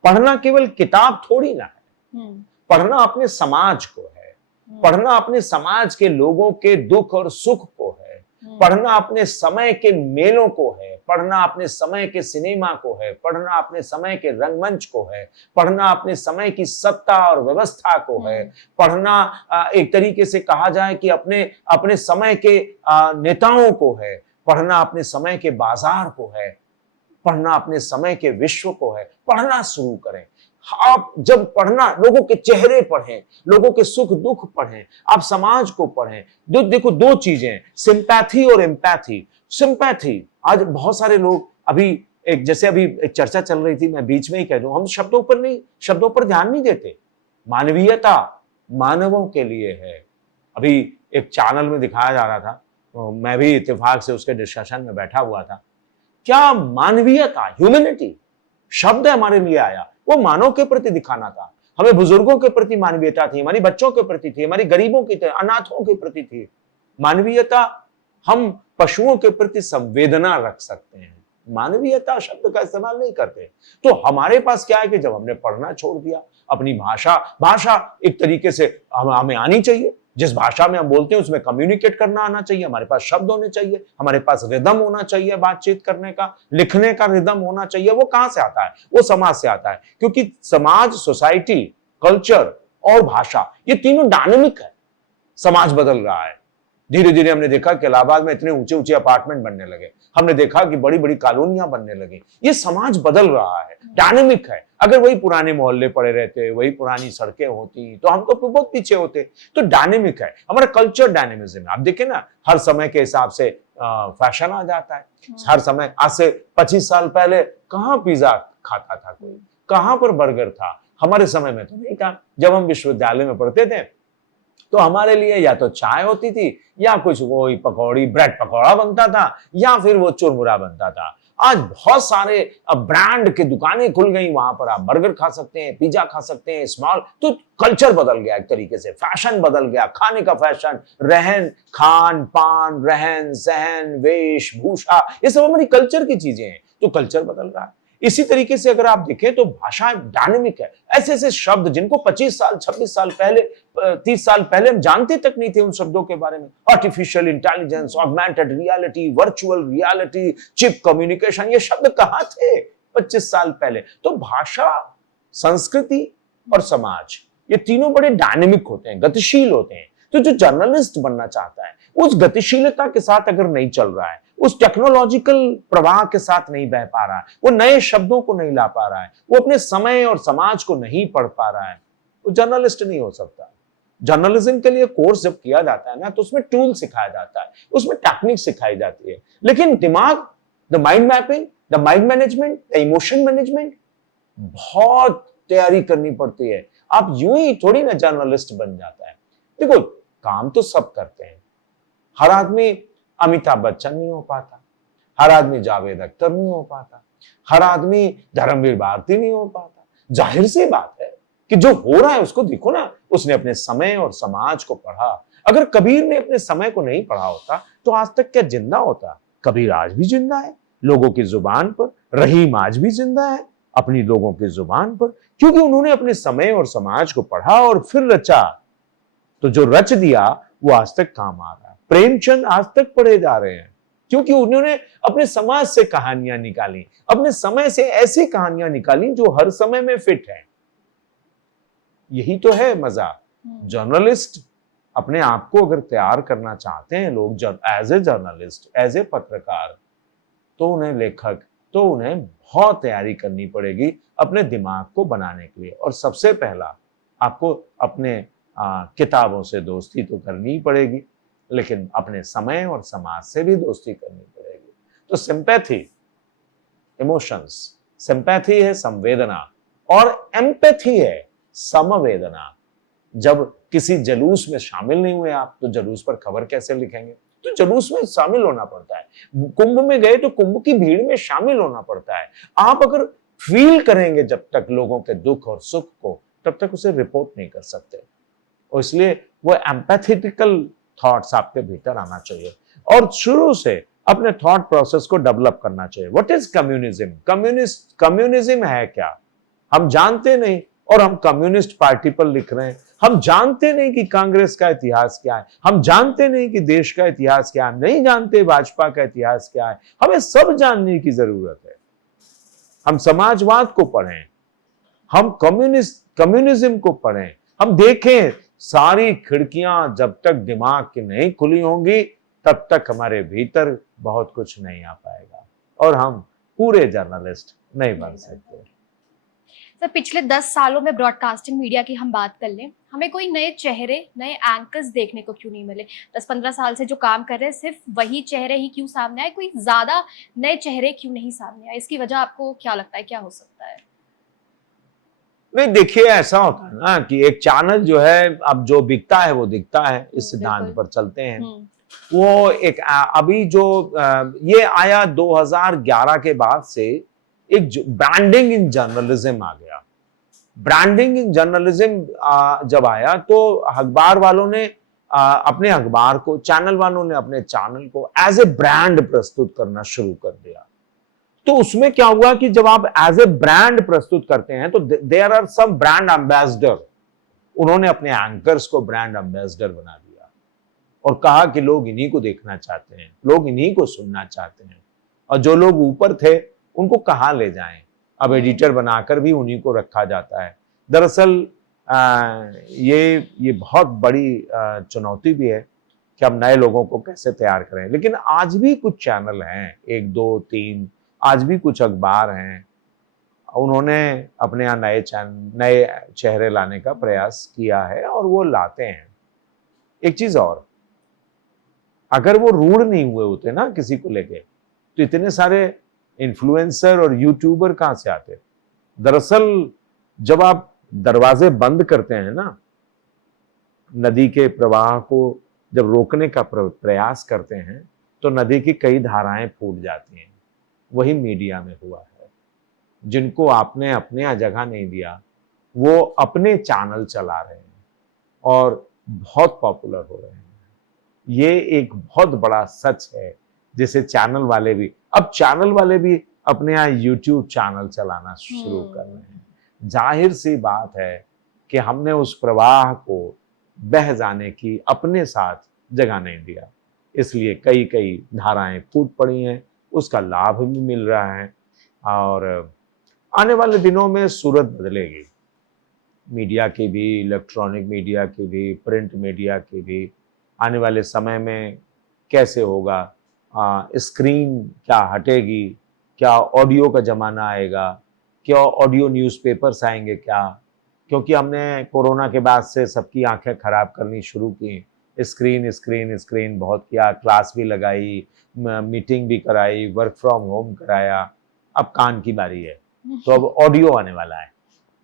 पढ़ना केवल किताब थोड़ी ना है, पढ़ना अपने समाज को है, पढ़ना अपने समाज के लोगों के दुख और सुख को है, पढ़ना अपने समय के मेलों को है, पढ़ना अपने समय के सिनेमा को है, पढ़ना अपने समय के रंगमंच को है, पढ़ना अपने समय की सत्ता और व्यवस्था को है, पढ़ना एक तरीके से कहा जाए कि अपने अपने समय के नेताओं को है, पढ़ना अपने समय के बाजार को है, पढ़ना अपने समय के विश्व को है। पढ़ना शुरू करें। आप जब पढ़ना, लोगों के चेहरे पढ़ें, लोगों के सुख दुख पढ़ें, आप समाज को पढ़ें। देखो, दो चीजें हैं, सिंपैथी और एम्पैथी। सिंपैथी, आज बहुत सारे लोग अभी जैसे अभी एक चर्चा चल रही थी, मैं बीच में ही कह दूं, हम शब्दों पर ध्यान नहीं देते। मानवीयता मानवों के लिए है। अभी एक चैनल में दिखाया जा रहा था, मैं भी इत्तेफाक से उसके डिस्कशन में बैठा हुआ था। क्या मानवीयता, ह्यूमैनिटी शब्द हमारे लिए आया, वो मानव के प्रति दिखाना था। हमें बुजुर्गों के प्रति मानवीयता थी, हमारी बच्चों के प्रति थी, हमारी गरीबों की थी, अनाथों के प्रति थी। मानवीयता, हम पशुओं के प्रति संवेदना रख सकते हैं, मानवीयता शब्द का इस्तेमाल नहीं करते। तो हमारे पास क्या है कि जब हमने पढ़ना छोड़ दिया, अपनी भाषा एक तरीके से हमें आनी चाहिए। जिस भाषा में हम बोलते हैं उसमें कम्युनिकेट करना आना चाहिए, हमारे पास शब्द होने चाहिए, हमारे पास रिदम होना चाहिए, बातचीत करने का, लिखने का रिदम होना चाहिए। वो कहां से आता है? वो समाज से आता है, क्योंकि समाज, सोसाइटी, कल्चर और भाषा, ये तीनों डायनेमिक है। समाज बदल रहा है। धीरे धीरे हमने देखा कि इलाहाबाद में इतने ऊंचे ऊंचे अपार्टमेंट बनने लगे, हमने देखा कि बड़ी बड़ी कॉलोनियां बनने लगी। ये समाज बदल रहा है, डायनेमिक है। अगर वही पुराने मोहल्ले पड़े रहते, वही पुरानी सड़कें होती, तो हम तो बहुत पीछे होते। तो डायनेमिक है हमारा कल्चर, डायनेमिज्म। आप देखें ना, हर समय के हिसाब से फैशन आ जाता है। हर समय, आज से 25 साल पहले कहाँ पिज्जा खाता था कोई, कहां पर बर्गर था? हमारे समय में तो नहीं था। जब हम विश्वविद्यालय में पढ़ते थे तो हमारे लिए या तो चाय होती थी, या कुछ वही पकौड़ी, ब्रेड पकौड़ा बनता था, या फिर वो चुरमुरा बनता था। आज बहुत सारे ब्रांड की दुकानें खुल गई, वहां पर आप बर्गर खा सकते हैं, पिज्जा खा सकते हैं, स्मॉल। तो कल्चर बदल गया, एक तरीके से फैशन बदल गया, खाने का फैशन, रहन खान पान, रहन सहन, वेशभूषा, ये सब हमारी कल्चर की चीजें हैं। तो कल्चर बदल रहा है। इसी तरीके से अगर आप देखें तो भाषा डायनेमिक है। ऐसे ऐसे शब्द जिनको 25 साल, 26 साल पहले, 30 साल पहले हम जानते तक नहीं थे उन शब्दों के बारे में। Artificial intelligence, augmented reality, virtual reality, chip communication, ये शब्द कहां थे 25 साल पहले? तो भाषा, संस्कृति और समाज, ये तीनों बड़े डायनेमिक होते हैं, गतिशील होते हैं। तो जो जर्नलिस्ट बनना चाहता है, उस गतिशीलता के साथ अगर नहीं चल रहा है, उस टेक्नोलॉजिकल प्रवाह के साथ नहीं बह पा रहा है, वो नए शब्दों को नहीं ला पा रहा है, वो अपने समय और समाज को नहीं पढ़ पा रहा है, वो जर्नलिस्ट नहीं हो सकता। जर्नलिज्म के लिए कोर्स जब किया जाता है ना, तो उसमें टूल सिखाया जाता है, उसमें टेक्निक सिखाई जाती है। लेकिन दिमाग, the mind mapping, the mind management, the emotion management, बहुत तैयारी करनी पड़ती है। आप यूं ही थोड़ी ना जर्नलिस्ट बन जाता है। देखो, काम तो सब करते हैं। हर आदमी अमिताभ बच्चन नहीं हो पाता, हर आदमी जावेद अख्तर नहीं हो पाता, हर आदमी धर्मवीर भारती नहीं हो पाता। जाहिर सी बात है कि जो हो रहा है उसको देखो ना, उसने अपने समय और समाज को पढ़ा। अगर कबीर ने अपने समय को नहीं पढ़ा होता तो आज तक क्या जिंदा होता? कबीर आज भी जिंदा है, लोगों की जुबान पर। रहीम आज भी जिंदा है, अपनी लोगों की जुबान पर, क्योंकि उन्होंने अपने समय और समाज को पढ़ा और फिर रचा। तो जो रच दिया वो आज तक काम आ रहा है। प्रेमचंद आज तक पढ़े जा रहे हैं, क्योंकि उन्होंने अपने समाज से कहानियां निकाली, अपने समय से ऐसी कहानियां निकाली जो हर समय में फिट है। यही तो है मजा। जर्नलिस्ट अपने आप को अगर तैयार करना चाहते हैं लोग, as a journalist, as a पत्रकार, तो उन्हें लेखक, तो उन्हें बहुत तैयारी करनी पड़ेगी अपने दिमाग को बनाने के लिए। और सबसे पहला, आपको अपने किताबों से दोस्ती तो करनी ही पड़ेगी, लेकिन अपने समय और समाज से भी दोस्ती करनी पड़ेगी। तो सिंपैथी, इमोशंस, सिंपैथी है संवेदना, और एम्पैथी है समवेदना। जब किसी जलूस में शामिल नहीं हुए आप, तो जलूस पर खबर कैसे लिखेंगे? तो जलूस में शामिल होना पड़ता है। कुंभ में गए तो कुंभ की भीड़ में शामिल होना पड़ता है। आप अगर फील करेंगे जब तक लोगों के दुख और सुख को, तब तक उसे रिपोर्ट नहीं कर सकते। और इसलिए वो एम्पैथेटिकल थॉट्स आपके भीतर आना चाहिए और शुरू से अपने थॉट प्रोसेस को डेवलप करना चाहिए। What is communism? कम्युनिज्म है क्या? हम जानते नहीं और हम कम्युनिस्ट पार्टी पर लिख रहे हैं। हम जानते नहीं कि कांग्रेस का इतिहास क्या है, हम जानते नहीं कि देश का इतिहास क्या है, नहीं जानते भाजपा का इतिहास क्या है। हमें सब जानने की जरूरत है। हम समाजवाद को पढ़ें, हम कम्युनिज्म को पढ़ें, हम देखें सारी खिड़कियां जब तक दिमाग की नहीं खुली होंगी तब तक हमारे भीतर बहुत कुछ नहीं आ पाएगा और हम पूरे जर्नलिस्ट नहीं बन सकते। सर, पिछले 10 सालों में ब्रॉडकास्टिंग मीडिया की हम बात कर लें, हमें कोई नए चेहरे, नए एंकर्स देखने को क्यों नहीं मिले? 10-15 साल से जो काम कर रहे हैं, सिर्फ वही चेहरे ही क्यों सामने आए? कोई ज्यादा नए चेहरे क्यों नहीं सामने आए? इसकी वजह आपको क्या लगता है, क्या हो सकता है? नहीं, देखिए ऐसा होता है ना कि एक चैनल जो है, अब जो बिकता है वो दिखता है, इस सिद्धांत पर चलते हैं। वो एक अभी जो ये आया 2011 के बाद से एक ब्रांडिंग इन जर्नलिज्म आ गया। ब्रांडिंग इन जर्नलिज्म जब आया तो अखबार वालों ने अपने अखबार को, चैनल वालों ने अपने चैनल को एज ए ब्रांड प्रस्तुत करना शुरू कर दिया। तो उसमें क्या हुआ कि जब आप एज ए ब्रांड प्रस्तुत करते हैं तो there are some brand ambassador. उन्होंने अपने एंकर्स को ब्रांड एम्बेसडर बना दिया और कहा कि लोग इन्हीं को देखना चाहते हैं, लोग इन्हीं को सुनना चाहते हैं। और जो लोग ऊपर थे उनको कहां ले जाएं? अब एडिटर बनाकर भी उन्हीं को रखा जाता है। दरअसल ये बहुत बड़ी चुनौती भी है कि हम नए लोगों को कैसे तैयार करें। लेकिन आज भी कुछ चैनल हैं, 1, 2, 3, आज भी कुछ अखबार हैं, उन्होंने अपने यहाँ नए चेहरे लाने का प्रयास किया है और वो लाते हैं। एक चीज और, अगर वो रूढ़ नहीं हुए होते ना किसी को लेके, तो इतने सारे इन्फ्लुएंसर और यूट्यूबर कहां से आते? दरअसल जब आप दरवाजे बंद करते हैं ना, नदी के प्रवाह को जब रोकने का प्रयास करते हैं, तो नदी की कई धाराएं फूट जाती हैं। वही मीडिया में हुआ है। जिनको आपने अपने यहाँ जगह नहीं दिया, वो अपने चैनल चला रहे हैं और बहुत पॉपुलर हो रहे हैं। ये एक बहुत बड़ा सच है जिसे चैनल वाले भी अपने यहाँ यूट्यूब चैनल चलाना शुरू कर रहे हैं। जाहिर सी बात है कि हमने उस प्रवाह को बह जाने की अपने साथ जगह नहीं दिया, इसलिए कई कई धाराएं फूट पड़ी हैं, उसका लाभ भी मिल रहा है। और आने वाले दिनों में सूरत बदलेगी, मीडिया की भी, इलेक्ट्रॉनिक मीडिया की भी, प्रिंट मीडिया की भी। आने वाले समय में कैसे होगा? स्क्रीन क्या हटेगी? क्या ऑडियो का जमाना आएगा? क्या ऑडियो न्यूज़पेपर्स आएंगे क्या? क्योंकि हमने कोरोना के बाद से सबकी आंखें खराब करनी शुरू की। स्क्रीन स्क्रीन स्क्रीन बहुत किया, क्लास भी लगाई, मीटिंग भी कराई, वर्क फ्रॉम होम कराया। अब कान की बारी है, तो अब ऑडियो आने वाला है।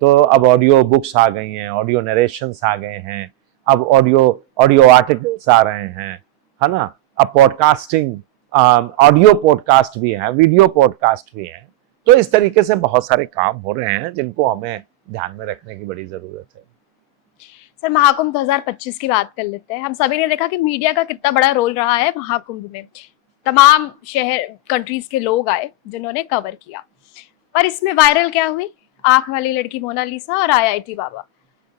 तो अब ऑडियो बुक्स आ गई हैं, ऑडियो नरेशंस आ गए हैं, अब ऑडियो आर्टिकल्स आ रहे हैं, है ना? अब पॉडकास्टिंग, ऑडियो पॉडकास्ट भी है, वीडियो पॉडकास्ट भी है। तो इस तरीके से बहुत सारे काम हो रहे हैं जिनको हमें ध्यान में रखने की बड़ी जरूरत है। सर, महाकुंभ 2025 की बात कर लेते हैं। हम सभी ने देखा कि मीडिया का कितना बड़ा रोल रहा है महाकुंभ में। तमाम शहर, कंट्रीज के लोग आए जिन्होंने कवर किया, पर इसमें वायरल क्या हुई? आंख वाली लड़की मोनालिसा और आईआईटी बाबा।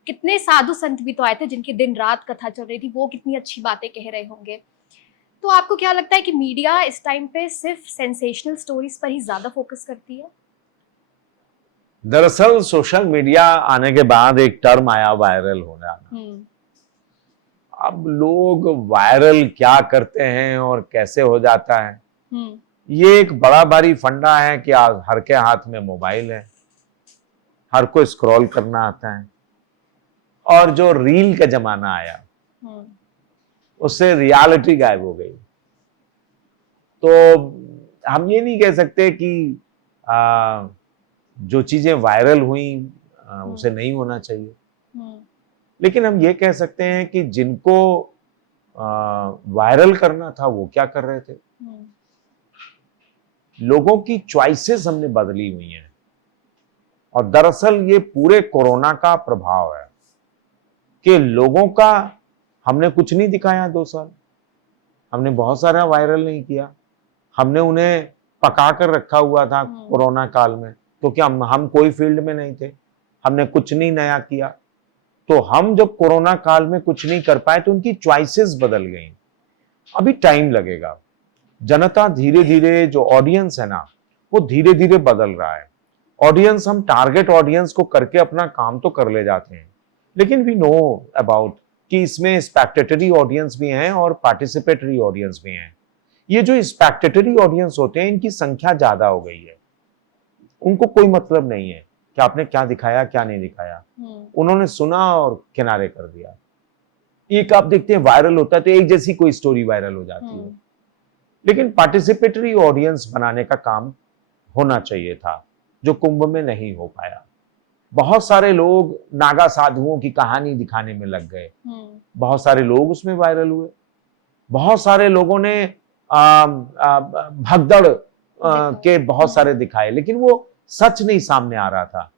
कितने साधु संत भी तो आए थे जिनकी दिन रात कथा चल रही थी, वो कितनी अच्छी बातें कह रहे होंगे। तो आपको क्या लगता है कि मीडिया इस टाइम पे सिर्फ सेंसेशनल स्टोरीज पर ही ज्यादा फोकस करती है? दरअसल सोशल मीडिया आने के बाद एक टर्म आया, वायरल होना। अब लोग वायरल क्या करते हैं और कैसे हो जाता है, ये एक बड़ा भारी फंडा है कि आज हर के हाथ में मोबाइल है, हर को स्क्रॉल करना आता है। और जो रील का जमाना आया, उससे रियलिटी गायब हो गई। तो हम ये नहीं कह सकते कि जो चीजें वायरल हुई उसे नहीं होना चाहिए। लेकिन हम ये कह सकते हैं कि जिनको वायरल करना था वो क्या कर रहे थे। लोगों की चॉइसेस हमने बदली हुई हैं और दरअसल ये पूरे कोरोना का प्रभाव है कि लोगों का हमने कुछ नहीं दिखाया 2 साल, हमने बहुत सारा वायरल नहीं किया, हमने उन्हें पका कर रखा हुआ था कोरोना काल में, तो क्या हम कोई फील्ड में नहीं थे, हमने कुछ नहीं नया किया। तो हम जब कोरोना काल में कुछ नहीं कर पाए तो उनकी चॉइसेस बदल गई। अभी टाइम लगेगा, जनता धीरे धीरे, जो ऑडियंस है ना वो धीरे धीरे बदल रहा है। ऑडियंस, हम टारगेट ऑडियंस को करके अपना काम तो कर ले जाते हैं, लेकिन वी नो अबाउट कि इसमें स्पेक्टेटरी ऑडियंस भी हैं और पार्टिसिपेटरी ऑडियंस भी हैं। ये जो स्पेक्टेटरी ऑडियंस होते हैं इनकी संख्या ज्यादा हो गई है, उनको कोई मतलब नहीं है कि आपने क्या दिखाया क्या नहीं दिखाया, उन्होंने सुना और किनारे कर दिया। एक आप देखते हैं वायरल होता है तो एक जैसी कोई स्टोरी वायरल हो जाती है, लेकिन पार्टिसिपेटरी ऑडियंस बनाने का काम होना चाहिए था, जो कुंभ में नहीं हो पाया। बहुत सारे लोग नागा साधुओं की कहानी दिखाने में लग गए, बहुत सारे लोग उसमें वायरल हुए, बहुत सारे लोगों ने भगदड़ के बहुत सारे दिखाए, लेकिन वो सच नहीं सामने आ रहा था।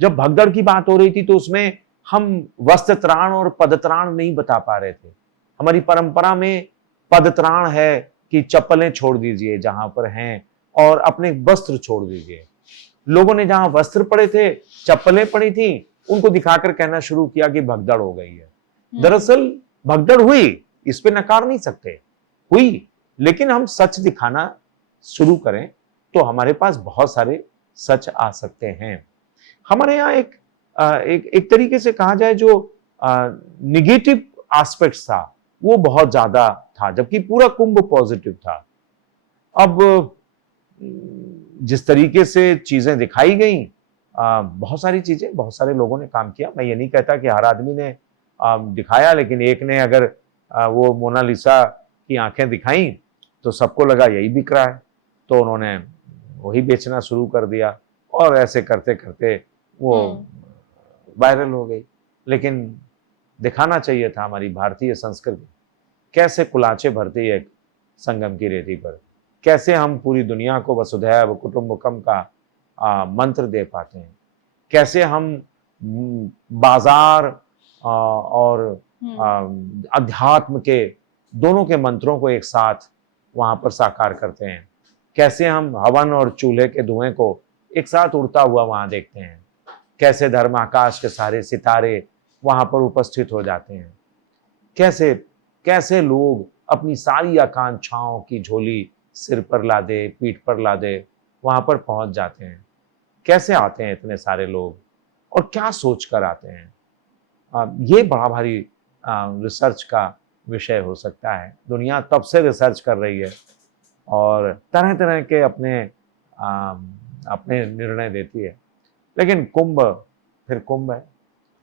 जब भगदड़ की बात हो रही थी तो उसमें हम वस्त्र त्राण और पदत्राण नहीं बता पा रहे थे। हमारी परंपरा में पदत्राण है कि चप्पलें छोड़ दीजिए जहां पर हैं और अपने वस्त्र छोड़ दीजिए। लोगों ने जहां वस्त्र पड़े थे, चप्पलें पड़ी थी, उनको दिखाकर कहना शुरू किया कि भगदड़ हो गई है। दरअसल भगदड़ हुई, इस पे नकार नहीं सकते, हुई, लेकिन हम सच दिखाना शुरू करें तो हमारे पास बहुत सारे सच आ सकते हैं। हमारे यहाँ एक तरीके से कहा जाए जो निगेटिव एस्पेक्ट्स था वो बहुत ज्यादा था, जबकि पूरा कुंभ पॉजिटिव था। अब जिस तरीके से चीजें दिखाई गई, बहुत सारी चीजें, बहुत सारे लोगों ने काम किया। मैं ये नहीं कहता कि हर आदमी ने दिखाया, लेकिन एक ने अगर वो मोनालिसा की आंखें दिखाई तो सबको लगा यही बिक रहा है, तो उन्होंने वही बेचना शुरू कर दिया और ऐसे करते करते वो वायरल हो गई। लेकिन दिखाना चाहिए था हमारी भारतीय संस्कृति कैसे कुलाचे भरती है संगम की रेती पर, कैसे हम पूरी दुनिया को वसुधैव कुटुंबकम का मंत्र दे पाते हैं, कैसे हम बाजार और अध्यात्म के दोनों के मंत्रों को एक साथ वहां पर साकार करते हैं, कैसे हम हवन और चूल्हे के धुएं को एक साथ उड़ता हुआ वहां देखते हैं, कैसे धर्म आकाश के सारे सितारे वहां पर उपस्थित हो जाते हैं, कैसे कैसे लोग अपनी सारी आकांक्षाओं की झोली सिर पर लादे, पीठ पर लादे वहां पर पहुंच जाते हैं, कैसे आते हैं इतने सारे लोग और क्या सोच कर आते हैं। ये बड़ा भारी रिसर्च का विषय हो सकता है। दुनिया तब से रिसर्च कर रही है और तरह तरह के अपने निर्णय देती है, लेकिन कुंभ फिर कुंभ है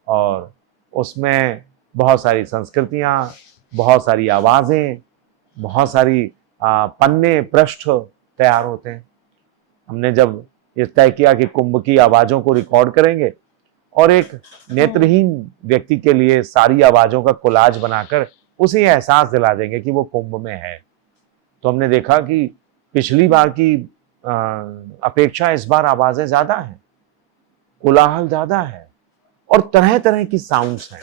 और उसमें बहुत सारी संस्कृतियां, बहुत सारी आवाजें, बहुत सारी पन्ने पृष्ठ तैयार होते हैं। हमने जब ये तय किया कि कुंभ की आवाजों को रिकॉर्ड करेंगे और एक नेत्रहीन व्यक्ति के लिए सारी आवाजों का कोलाज बनाकर उसे एहसास दिला देंगे कि वो कुंभ में है, तो हमने देखा कि पिछली बार की अपेक्षा इस बार आवाजें ज्यादा हैं, कोलाहल ज्यादा है और तरह तरह की साउंड्स हैं।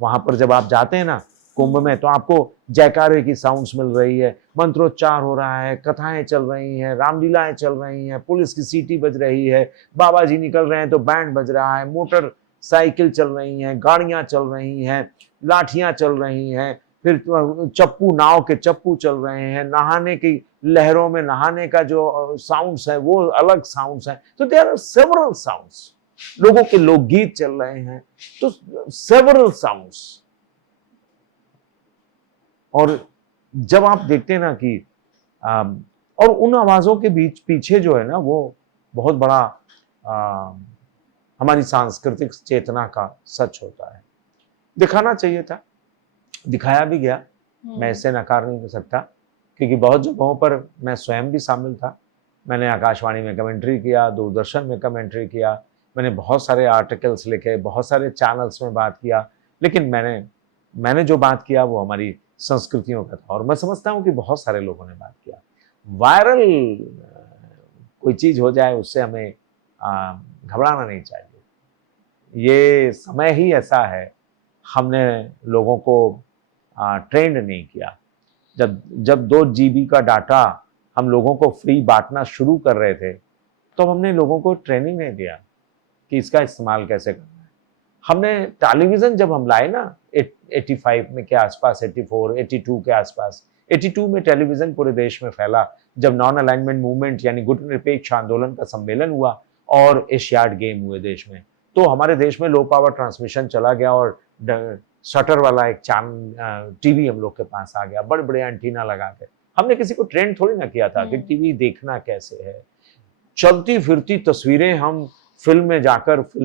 वहां पर जब आप जाते हैं ना कुंभ में तो आपको जयकारे की साउंड्स मिल रही है, मंत्रोच्चार हो रहा है, कथाएं चल रही हैं, रामलीलाएं चल रही हैं, पुलिस की सीटी बज रही है, बाबा जी निकल रहे हैं तो बैंड बज रहा है, मोटर साइकिल चल रही हैं, गाड़ियां चल रही हैं, लाठियां चल रही हैं, फिर चप्पू, नाव के चप्पू चल रहे हैं, नहाने की लहरों में नहाने का जो साउंड्स है वो अलग साउंड्स है। तो देयर आर सेवरल साउंड्स, लोगों के लोकगीत चल रहे हैं, तो सेवरल साउंड्स। और जब आप देखते हैं ना कि और उन आवाजों के बीच पीछे जो है ना वो बहुत बड़ा हमारी सांस्कृतिक चेतना का सच होता है। दिखाना चाहिए था, दिखाया भी गया, मैं इससे नकार नहीं कर सकता, क्योंकि बहुत जगहों पर मैं स्वयं भी शामिल था। मैंने आकाशवाणी में कमेंट्री किया, दूरदर्शन में कमेंट्री किया, मैंने बहुत सारे आर्टिकल्स लिखे, बहुत सारे चैनल्स में बात किया, लेकिन मैंने जो बात किया वो हमारी संस्कृतियों का था, और मैं समझता हूँ कि बहुत सारे लोगों ने बात किया। वायरल कोई चीज हो जाए उससे हमें घबराना नहीं चाहिए। ये समय ही ऐसा है, हमने लोगों को ट्रेंड नहीं किया। जब 2 GB का डाटा हम लोगों को फ्री बांटना शुरू कर रहे थे, तो हमने लोगों को ट्रेनिंग नहीं दिया कि इसका इस्तेमाल कैसे करना है। हमने टेलीविजन जब हम लाए ना 85 में के आसपास, 84, 82 के आसपास, 82 में टेलीविजन पूरे देश में फैला, जब नॉन अलाइनमेंट मूवमेंट यानी गुटनिरपेक्ष आंदोलन का सम्मेलन हुआ और एशियाड गेम हुए देश में, तो हमारे देश में लो पावर ट्रांसमिशन चला गया और शटर वाला एक टीवी हम लोग के पास आ गया, बड़े बड़े एंटीना लगा के। हमने किसी को ट्रेंड थोड़ी ना किया था कि टीवी देखना कैसे है। चलती फिरती तस्वीरें हम फिल्म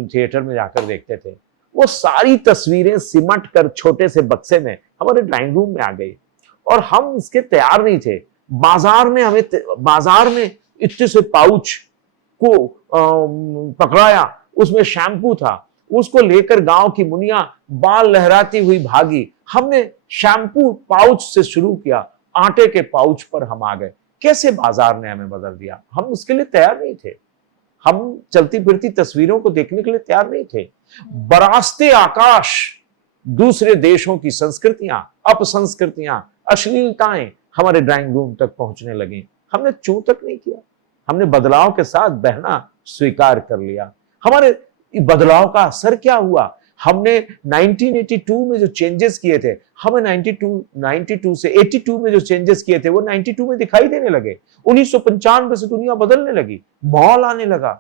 थिएटर में जाकर देखते थे, वो सारी तस्वीरें सिमट कर छोटे से बक्से में हमारे ड्राइंग रूम में आ गई, और हम इसके तैयार नहीं थे। बाजार में इतने से पाउच को पकड़ाया, उसमें शैम्पू था, उसको लेकर गांव की मुनिया बाल लहराती हुई भागी। हमने शैम्पू पाउच से शुरू किया, आटे के पाउच पर हम आ गए। कैसे बाजार ने हमें बदल दिया, हम उसके लिए तैयार नहीं थे। हम चलती फिरती तस्वीरों को देखने के लिए तैयार नहीं थे। बरास्ते आकाश दूसरे देशों की संस्कृतियां, अपसंस्कृतियां, अश्लीलताएं हमारे ड्राइंग रूम तक पहुंचने लगी। हमने चूं तक नहीं किया, हमने बदलाव के साथ बहना स्वीकार कर लिया। हमारे बदलाव का असर क्या हुआ, हमने 1982 में जो चेंजेस किए थे, हमें 92 से 82 में जो चेंजेस किए थे वो 92 में दिखाई देने लगे। 1995 से दुनिया बदलने लगी, मॉल आने लगा,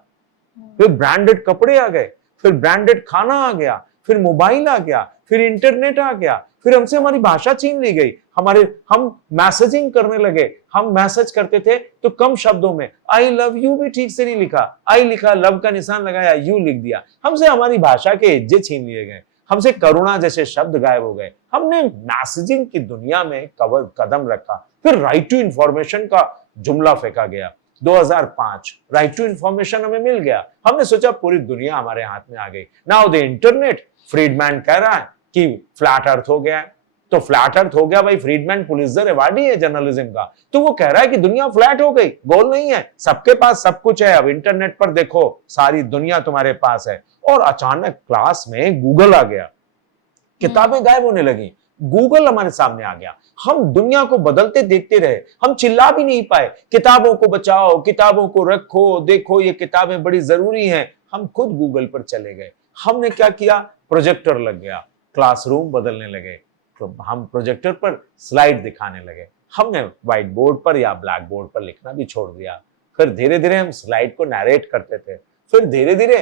फिर ब्रांडेड कपड़े आ गए, फिर ब्रांडेड खाना आ गया, फिर मोबाइल आ गया, फिर इंटरनेट आ गया, फिर हमसे हमारी भाषा छीन ली गई। हम मैसेजिंग करने लगे, हम मैसेज करते थे तो कम शब्दों में, आई लव यू भी ठीक से नहीं लिखा, आई लिखा, लव का निशान लगाया, यू लिख दिया। हमसे हमारी भाषा के एज्जे छीन लिए गए, हमसे करुणा जैसे शब्द गायब हो गए। हमने मैसेजिंग की दुनिया में कदम रखा, फिर राइट टू इंफॉर्मेशन का जुमला फेंका गया। 2005 राइट टू इंफॉर्मेशन हमें मिल गया, हमने सोचा पूरी दुनिया हमारे हाथ में आ गई। नाउ द इंटरनेट, फ्रीडमैन कह रहा है कि फ्लैट अर्थ हो गया है, तो फ्लैट अर्थ हो गया भाई, फ्रीडमैन पुलित्जर अवार्ड ही है जर्नलिज्म का, तो वो कह रहा है कि दुनिया फ्लैट हो गई, गोल नहीं है, सबके पास सब कुछ है, अब इंटरनेट पर देखो सारी दुनिया तुम्हारे पास है। और अचानक क्लास में गूगल आ गया, किताबें गायब होने लगी, गूगल हमारे सामने आ गया। हम दुनिया को बदलते देखते रहे, हम चिल्ला भी नहीं पाए, किताबों को बचाओ, किताबों को रखो, देखो ये किताबें बड़ी जरूरी हैं। हम खुद गूगल पर चले गए। हमने क्या किया, प्रोजेक्टर लग गया, क्लासरूम बदलने लगे, तो हम प्रोजेक्टर पर स्लाइड दिखाने लगे। हमने व्हाइट बोर्ड पर या ब्लैक बोर्ड पर लिखना भी छोड़ दिया। फिर धीरे धीरे हम स्लाइड को नरेट करते थे। फिर धीरे धीरे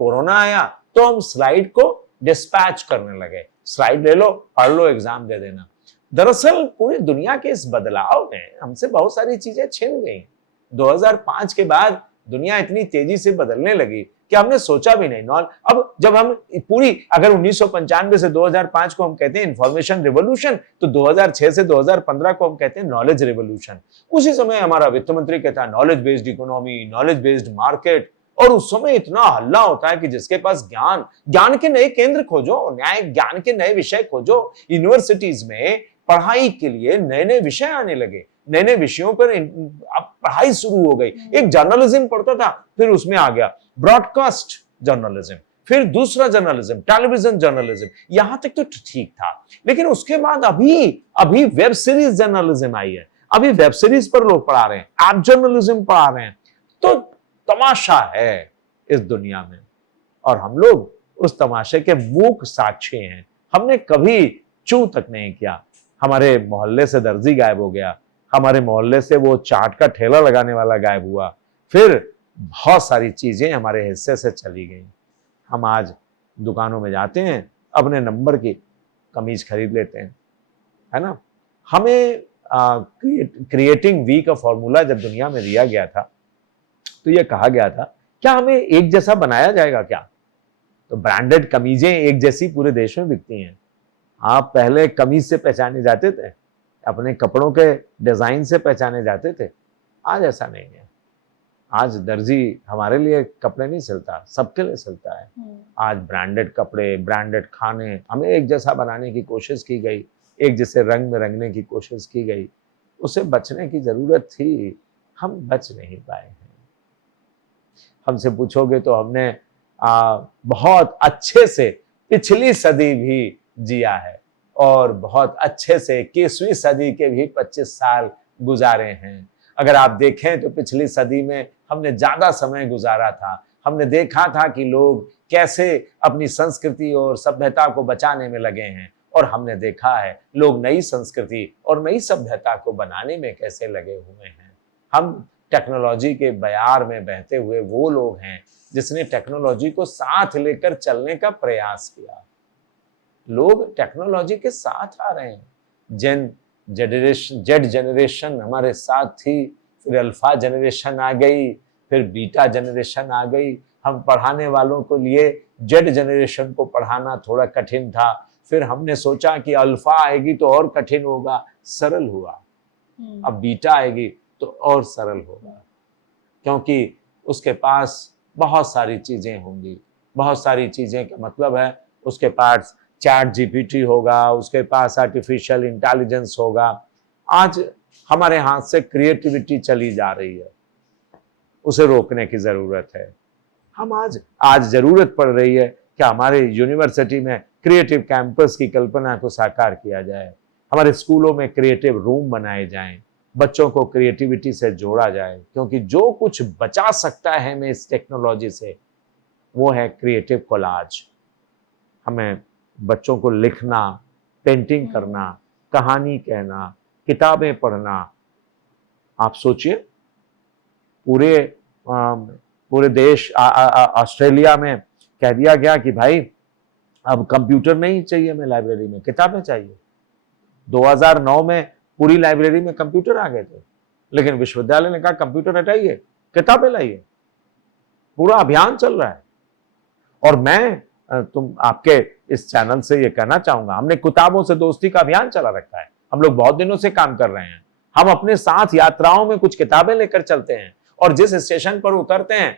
कोरोना आया तो हम स्लाइड को डिस्पैच करने लगे, स्लाइड ले लो, पढ़ लो, एग्जाम दे देना। दरअसल पूरी दुनिया के इस बदलाव में हमसे बहुत सारी चीजें छिन गई। 2005 के बाद दुनिया इतनी तेजी से बदलने लगी कि हमने सोचा भी नहीं। अब जब हम पूरी, अगर 1995 से 2005 को हम कहते हैं इंफॉर्मेशन रिवॉल्यूशन, तो 2006 से 2015 को हम कहते हैं नॉलेज रिवॉल्यूशन। उसी समय हमारा वित्त मंत्री कहता है knowledge based economy, knowledge based market, और उस समय इतना हल्ला होता है कि जिसके पास ज्ञान के नए केंद्र खोजो, न्याय ज्ञान के नए विषय खोजो। यूनिवर्सिटीज में पढ़ाई के लिए नए नए विषय आने लगे, नए नए विषयों पर पढ़ाई शुरू हो गई। एक जर्नलिज्म पढ़ता था, फिर उसमें आ गया ब्रॉडकास्ट जर्नलिज्म, फिर दूसरा जर्नलिज्म टेलीविजन जर्नलिज्म, यहां तक तो ठीक था। लेकिन उसके बाद अभी वेब सीरीज जर्नलिज्म आई है, अभी वेब सीरीज पर लोग पढ़ा रहे हैं, ऐप जर्नलिज्म पढ़ा रहे हैं। तो तमाशा है इस दुनिया में, और हम लोग उस तमाशे के मूक साक्षी हैं। हमने कभी चू तक नहीं किया। हमारे मोहल्ले से दर्जी गायब हो गया, हमारे मोहल्ले से वो चाट का ठेला लगाने वाला गायब हुआ, फिर बहुत सारी चीजें हमारे हिस्से से चली गई। हम आज दुकानों में जाते हैं, अपने नंबर की कमीज खरीद लेते हैं, है ना। हमें क्रिएटिंग वी का फॉर्मूला जब दुनिया में दिया गया था तो यह कहा गया था क्या हमें एक जैसा बनाया जाएगा क्या, तो ब्रांडेड कमीजें एक जैसी पूरे देश में बिकती हैं। आप पहले कमीज से पहचाने जाते थे, अपने कपड़ों के डिजाइन से पहचाने जाते थे, आज ऐसा नहीं है। आज दर्जी हमारे लिए कपड़े नहीं सिलता, सबके लिए सिलता है। आज ब्रांडेड कपड़े, ब्रांडेड खाने, हमें एक जैसा बनाने की कोशिश की गई, एक जैसे रंग में रंगने की कोशिश की गई। उससे बचने की जरूरत थी, हम बच नहीं पाए हैं। हमसे पूछोगे तो हमने बहुत अच्छे से पिछली सदी भी जिया है और बहुत अच्छे से 21वीं सदी के भी 25 साल गुजारे हैं। अगर आप देखें तो पिछली सदी में हमने ज्यादा समय गुजारा था। हमने देखा था कि लोग कैसे अपनी संस्कृति और सभ्यता को बचाने में लगे हैं, और हमने देखा है लोग नई संस्कृति और नई सभ्यता को बनाने में कैसे लगे हुए हैं। हम टेक्नोलॉजी के बयार में बहते हुए वो लोग हैं जिसने टेक्नोलॉजी को साथ लेकर चलने का प्रयास किया। लोग टेक्नोलॉजी के साथ आ रहे हैं। जेड जनरेशन हमारे साथ थी, फिर अल्फा जनरेशन आ गई, फिर बीटा जनरेशन आ गई। हम पढ़ाने वालों को लिए जेड जनरेशन को पढ़ाना थोड़ा कठिन था, फिर हमने सोचा कि अल्फा आएगी तो और कठिन होगा, सरल हुआ। अब बीटा आएगी तो और सरल होगा, क्योंकि उसके पास बहुत सारी चीजें होंगी। बहुत सारी चीजें का मतलब है उसके पास चैट जीपीटी होगा, उसके पास आर्टिफिशियल इंटेलिजेंस होगा। आज हमारे हाथ से क्रिएटिविटी चली जा रही है, उसे रोकने की जरूरत है। हम आज जरूरत पड़ रही है कि हमारे यूनिवर्सिटी में क्रिएटिव कैंपस की कल्पना को साकार किया जाए। हमारे स्कूलों में क्रिएटिव रूम बनाए जाएं, बच्चों को क्रिएटिविटी से जोड़ा जाए, क्योंकि जो कुछ बचा सकता है हमें इस टेक्नोलॉजी से वो है क्रिएटिव कोलाज। हमें बच्चों को लिखना, पेंटिंग करना, कहानी कहना, किताबें पढ़ना। आप सोचिए पूरे देश ऑस्ट्रेलिया में कह दिया गया कि भाई अब कंप्यूटर नहीं चाहिए हमें लाइब्रेरी में, किताबें चाहिए। 2009 में पूरी लाइब्रेरी में कंप्यूटर आ गए थे, लेकिन विश्वविद्यालय ने कहा कंप्यूटर हटाइए, किताबें लाइए। पूरा अभियान चल रहा है। और मैं आपके इस चैनल से ये कहना चाहूंगा, हमने किताबों से दोस्ती का अभियान चला रखा है। हम लोग बहुत दिनों से काम कर रहे हैं। हम अपने साथ यात्राओं में कुछ किताबें लेकर चलते हैं, और जिस स्टेशन पर उतरते हैं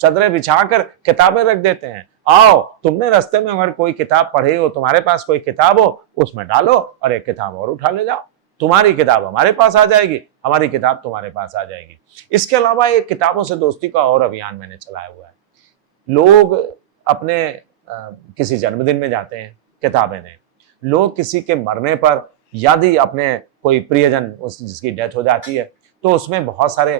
चादरें बिछाकर किताबें रख देते हैं। आओ, तुमने रास्ते में अगर कोई किताब पढ़ी हो, तुम्हारे पास कोई किताब हो, उसमें डालो और एक किताब और उठा ले जाओ। तुम्हारी किताब हमारे पास आ जाएगी, हमारी किताब तुम्हारे पास आ जाएगी। इसके अलावा एक किताबों से दोस्ती का और अभियान मैंने चलाया हुआ है। लोग अपने किसी जन्मदिन में जाते हैं किताबें दें। लोग किसी के मरने पर यदि अपने कोई प्रियजन जिसकी डेथ हो जाती है तो उसमें बहुत सारे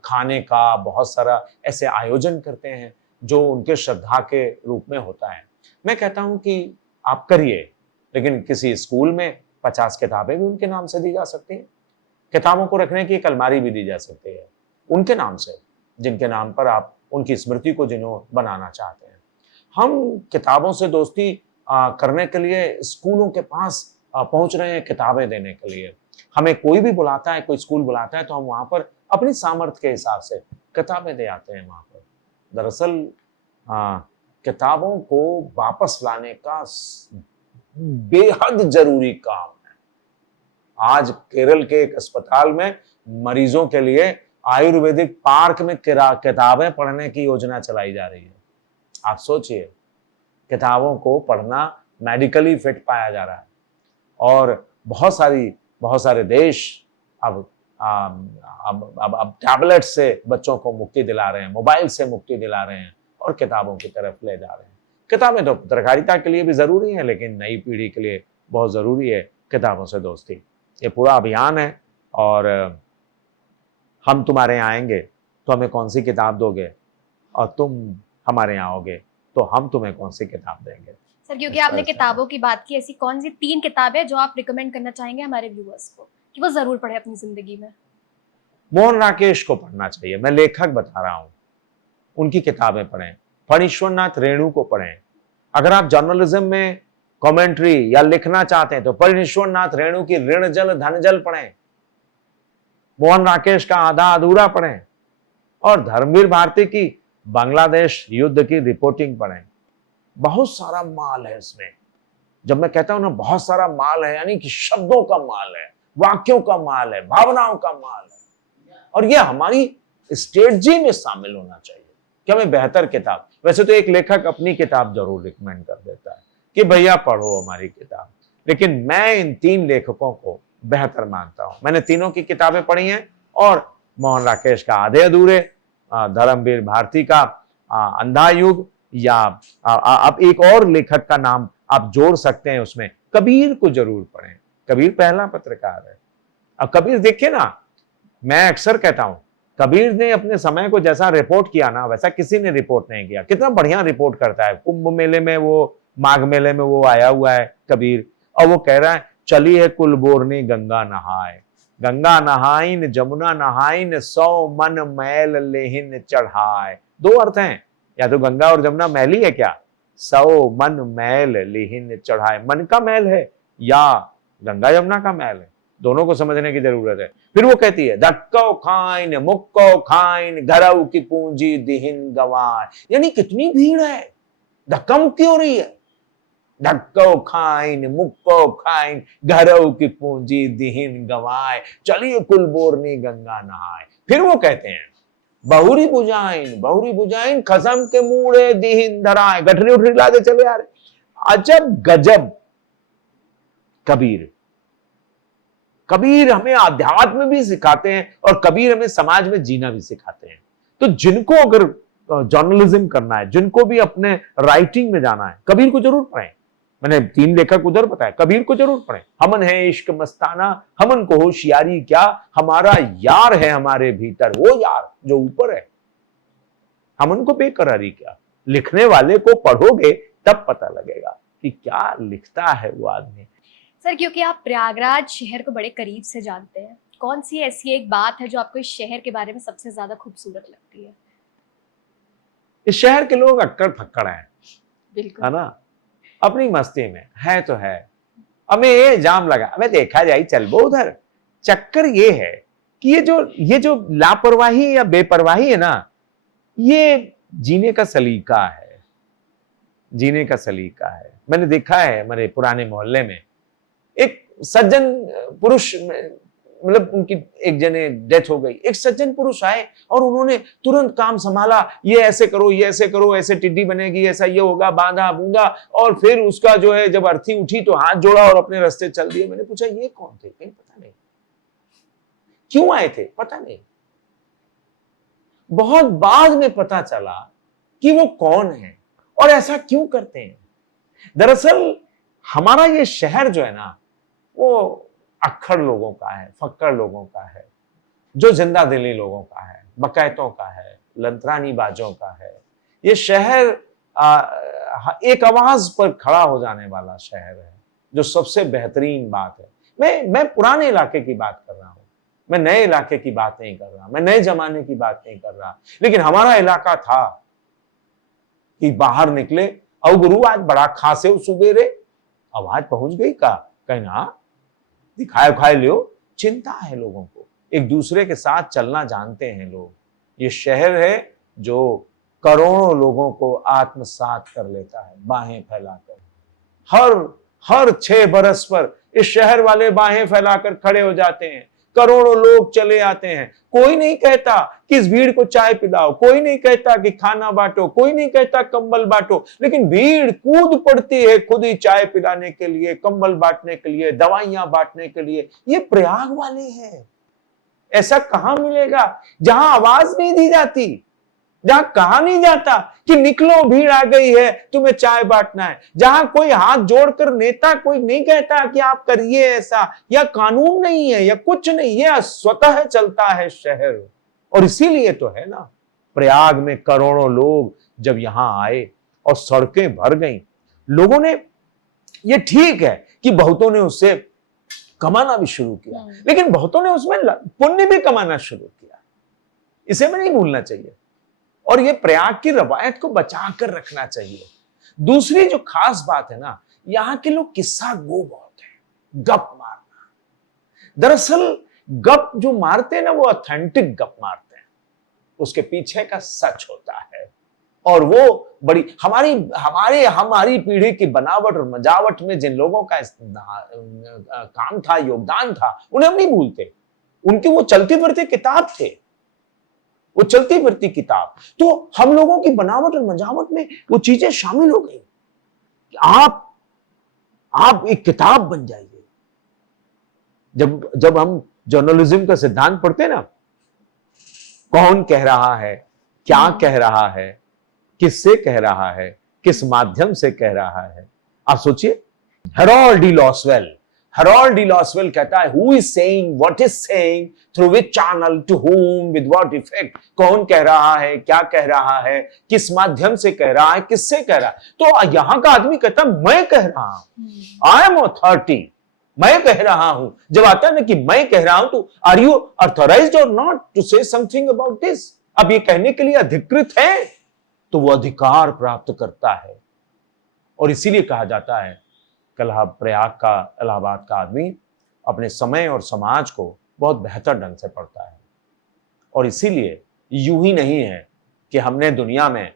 खाने का बहुत सारा ऐसे आयोजन करते हैं जो उनके श्रद्धा के रूप में होता है। मैं कहता हूं कि आप करिए, लेकिन किसी स्कूल में 50 किताबें भी उनके नाम से दी जा सकती हैं। किताबों को रखने की एक अलमारी भी दी जा सकती है उनके नाम से, जिनके नाम पर आप उनकी स्मृति को जिन्होंने बनाना चाहते हैं। हम किताबों से दोस्ती करने के लिए स्कूलों के पास पहुंच रहे हैं किताबें देने के लिए। हमें कोई भी बुलाता है, कोई स्कूल बुलाता है तो हम वहां पर अपनी सामर्थ्य के हिसाब से किताबें दे आते हैं वहां पर। दरअसल किताबों को वापस लाने का बेहद जरूरी काम है। आज केरल के एक अस्पताल में मरीजों के लिए आयुर्वेदिक पार्क में किताबें पढ़ने की योजना चलाई जा रही है। आप सोचिए, किताबों को पढ़ना मेडिकली फिट पाया जा रहा है, और बहुत सारे देश अब टैबलेट से बच्चों को मुक्ति दिला रहे हैं, मोबाइल से मुक्ति दिला रहे हैं और किताबों की तरफ ले जा रहे हैं। किताबें तो पत्रकारिता के लिए भी जरूरी है, लेकिन नई पीढ़ी के लिए बहुत जरूरी है किताबों से दोस्ती। ये पूरा अभियान है, और हम तुम्हारे यहाँ आएंगे तो हमें कौन सी किताब दोगे, और तुम हमारे यहाँ आओगे तो हम तुम्हें कौन सी किताब देंगे। सर, क्योंकि आपने किताबों की बात की, ऐसी कौन सी 3 किताबें जो आप रिकमेंड करना चाहेंगे हमारे व्यूअर्स को कि वो जरूर पढ़े अपनी जिंदगी में? मोहन राकेश को पढ़ना चाहिए, मैं लेखक बता रहा हूं, उनकी किताबें पढ़ें। फणीश्वरनाथ रेणु को पढ़ें। अगर आप जर्नलिज्म में कमेंट्री या लिखना चाहते हैं तो फणीश्वरनाथ रेणु की ऋण जल धन जल पढ़ें। मोहन राकेश का आधा अधूरा पढ़ें, और धर्मवीर भारती की बांग्लादेश युद्ध की रिपोर्टिंग पढ़ें। बहुत सारा माल है इसमें। जब मैं कहता हूं ना बहुत सारा माल है, यानी कि शब्दों का माल है, वाक्यों का माल है, भावनाओं का माल है, और ये हमारी स्ट्रेटजी में शामिल होना चाहिए कि हमें बेहतर किताब। वैसे तो एक लेखक अपनी किताब जरूर रिकमेंड कर देता है कि भैया पढ़ो हमारी किताब, लेकिन मैं इन 3 लेखकों को बेहतर मानता हूं। मैंने तीनों की किताबें पढ़ी हैं और मोहन राकेश का आधे अधूरे, धर्मवीर भारती का अंधा युग, या अब एक और लेखक का नाम आप जोड़ सकते हैं उसमें, कबीर को जरूर पढ़ें। कबीर पहला पत्रकार है। अब कबीर देखिए ना, मैं अक्सर कहता हूं कबीर ने अपने समय को जैसा रिपोर्ट किया ना वैसा किसी ने रिपोर्ट नहीं किया। कितना बढ़िया रिपोर्ट करता है। कुंभ मेले में वो, माघ मेले में वो आया हुआ है कबीर, और वो कह रहा है चली है कुल बोरनी गंगा नहाए, गंगा नहाइन जमुना नहाइन 100 मन मैल लेहिन चढ़ाए। 2 अर्थ हैं, या तो गंगा और जमुना मैली है क्या, 100 मन मैल लेहिन चढ़ाए, मन का मैल है या गंगा यमुना का मैल है, दोनों को समझने की जरूरत है। फिर वो कहती है धक्को खाइन मुक्को खाइन घरऊ की पूंजी दिहिन गवाए, यानी कितनी भीड़ है, धक्का मुक्की हो रही है। धक्को खाइन मुक्को खाइन घरऊ की पूंजी दिहिन गवाए, चलिए कुल बोरनी गंगा नहाए। फिर वो कहते हैं बहुरी बुझाइन खसम के मूड़े दिहिन धराए, गठरी उठरी लादे चले यार। अजब गजब कबीर। कबीर हमें आध्यात्म भी सिखाते हैं और कबीर हमें समाज में जीना भी सिखाते हैं। तो जिनको अगर जर्नलिज्म करना है, जिनको भी अपने राइटिंग में जाना है, कबीर को जरूर पढ़ें। मैंने 3 लेखक उधर बताया, कबीर को जरूर पढ़ें। हमन है इश्क मस्ताना, हमन को होशियारी क्या, हमारा यार है हमारे भीतर, वो यार जो ऊपर है, हमन को बेकरारी क्या। लिखने वाले को पढ़ोगे तब पता लगेगा कि क्या लिखता है वो आदमी। सर, क्योंकि आप प्रयागराज शहर को बड़े करीब से जानते हैं, कौन सी ऐसी एक बात है जो आपको इस शहर के बारे में सबसे ज्यादा खूबसूरत लगती है? इस शहर के लोग अक्कड़ फक्कड़ हैं, बिल्कुल है ना, अपनी मस्ती में है तो है। हमें ये जाम लगा, हमें देखा जाए चल वो उधर। चक्कर ये है कि ये जो लापरवाही या बेपरवाही है ना, ये जीने का सलीका है, जीने का सलीका है। मैंने देखा है हमारे पुराने मोहल्ले में एक सज्जन पुरुष, मतलब उनकी एक जने डेथ हो गई, एक सज्जन पुरुष आए और उन्होंने तुरंत काम संभाला, ये ऐसे करो, ये ऐसे करो, ऐसे टिड्डी बनेगी, ऐसा ये होगा, बांधा बूंदा, और फिर उसका जो है जब अर्थी उठी तो हाथ जोड़ा और अपने रास्ते चल दिए। मैंने पूछा ये कौन थे, कहीं पता नहीं, क्यों आए थे पता नहीं। बहुत बाद में पता चला कि वो कौन है और ऐसा क्यों करते हैं। दरअसल हमारा ये शहर जो है ना, वो अक्खड़ लोगों का है, फक्कड़ लोगों का है, जो जिंदा दिली लोगों का है, बकैतों का है, लंतरानी बाजों का है। ये शहर एक आवाज पर खड़ा हो जाने वाला शहर है, जो सबसे बेहतरीन बात है। मैं पुराने इलाके की बात कर रहा हूं, मैं नए इलाके की बात नहीं कर रहा, मैं नए जमाने की बात नहीं कर रहा। लेकिन हमारा इलाका था कि बाहर निकले, औ गुरु आज बड़ा खासे सुबेरे, आवाज पहुंच गई का, कहना दिखाए खाए लियो। चिंता है लोगों को, एक दूसरे के साथ चलना जानते हैं लोग। ये शहर है जो करोड़ों लोगों को आत्मसात कर लेता है बाहें फैलाकर। हर 6 बरस पर इस शहर वाले बाहें फैलाकर खड़े हो जाते हैं, करोड़ों लोग चले आते हैं। कोई नहीं कहता कि इस भीड़ को चाय पिलाओ, कोई नहीं कहता कि खाना बांटो, कोई नहीं कहता कंबल बांटो, लेकिन भीड़ कूद पड़ती है खुद ही चाय पिलाने के लिए, कंबल बांटने के लिए, दवाइयां बांटने के लिए। ये प्रयाग वाले हैं। ऐसा कहां मिलेगा जहां आवाज नहीं दी जाती, जहां कहा नहीं जाता कि निकलो भीड़ आ गई है, तुम्हें चाय बांटना है, जहां कोई हाथ जोड़कर नेता कोई नहीं कहता कि आप करिए ऐसा, या कानून नहीं है या कुछ नहीं, यह स्वतः चलता है शहर। और इसीलिए तो है ना, प्रयाग में करोड़ों लोग जब यहां आए और सड़कें भर गईं, लोगों ने, ये ठीक है कि बहुतों ने उससे कमाना भी शुरू किया, लेकिन बहुतों ने उसमें पुण्य भी कमाना शुरू किया, इसे में नहीं भूलना चाहिए। और ये प्रयाग की रवायत को बचा कर रखना चाहिए। दूसरी जो खास बात है ना, यहां के लोग किस्सा गो बहुत है, गप मारना। दरअसल गप जो मारते हैं ना, वो ऑथेंटिक गप मारते हैं, उसके पीछे का सच होता है। और वो बड़ी हमारी पीढ़ी की बनावट और मजावट में जिन लोगों का काम था, योगदान था, उन्हें हम नहीं भूलते। उनके वो चलते फिरते किताब थे। वो चलती फिरती किताब। तो हम लोगों की बनावट और मजावट में वो चीजें शामिल हो गई। आप एक किताब बन जाइए। जब हम जर्नलिज्म का सिद्धांत पढ़ते हैं ना, कौन कह रहा है, क्या कह रहा है, किससे कह रहा है, किस माध्यम से कह रहा है, आप सोचिए। हेरोल्ड डी लॉसवेल कहता है, who is saying, what is saying, through which channel, to whom, with what effect. कौन कह रहा है, क्या कह रहा है, किस माध्यम से कह रहा है, किससे कह रहा है। तो यहां का आदमी कहता है मैं कह रहा हूं, आई एम अथॉरिटी, मैं कह रहा हूं। जब आता है ना कि मैं कह रहा हूं, तो आर यू अथॉराइज्ड और not to say something about this. अब ये कहने के लिए अधिकृत है तो वो अधिकार प्राप्त करता है। और इसीलिए कहा जाता है इलाहाबाद का आदमी अपने समय और समाज को बहुत बेहतर ढंग से पढ़ता है। और इसीलिए यूं ही नहीं है कि हमने दुनिया में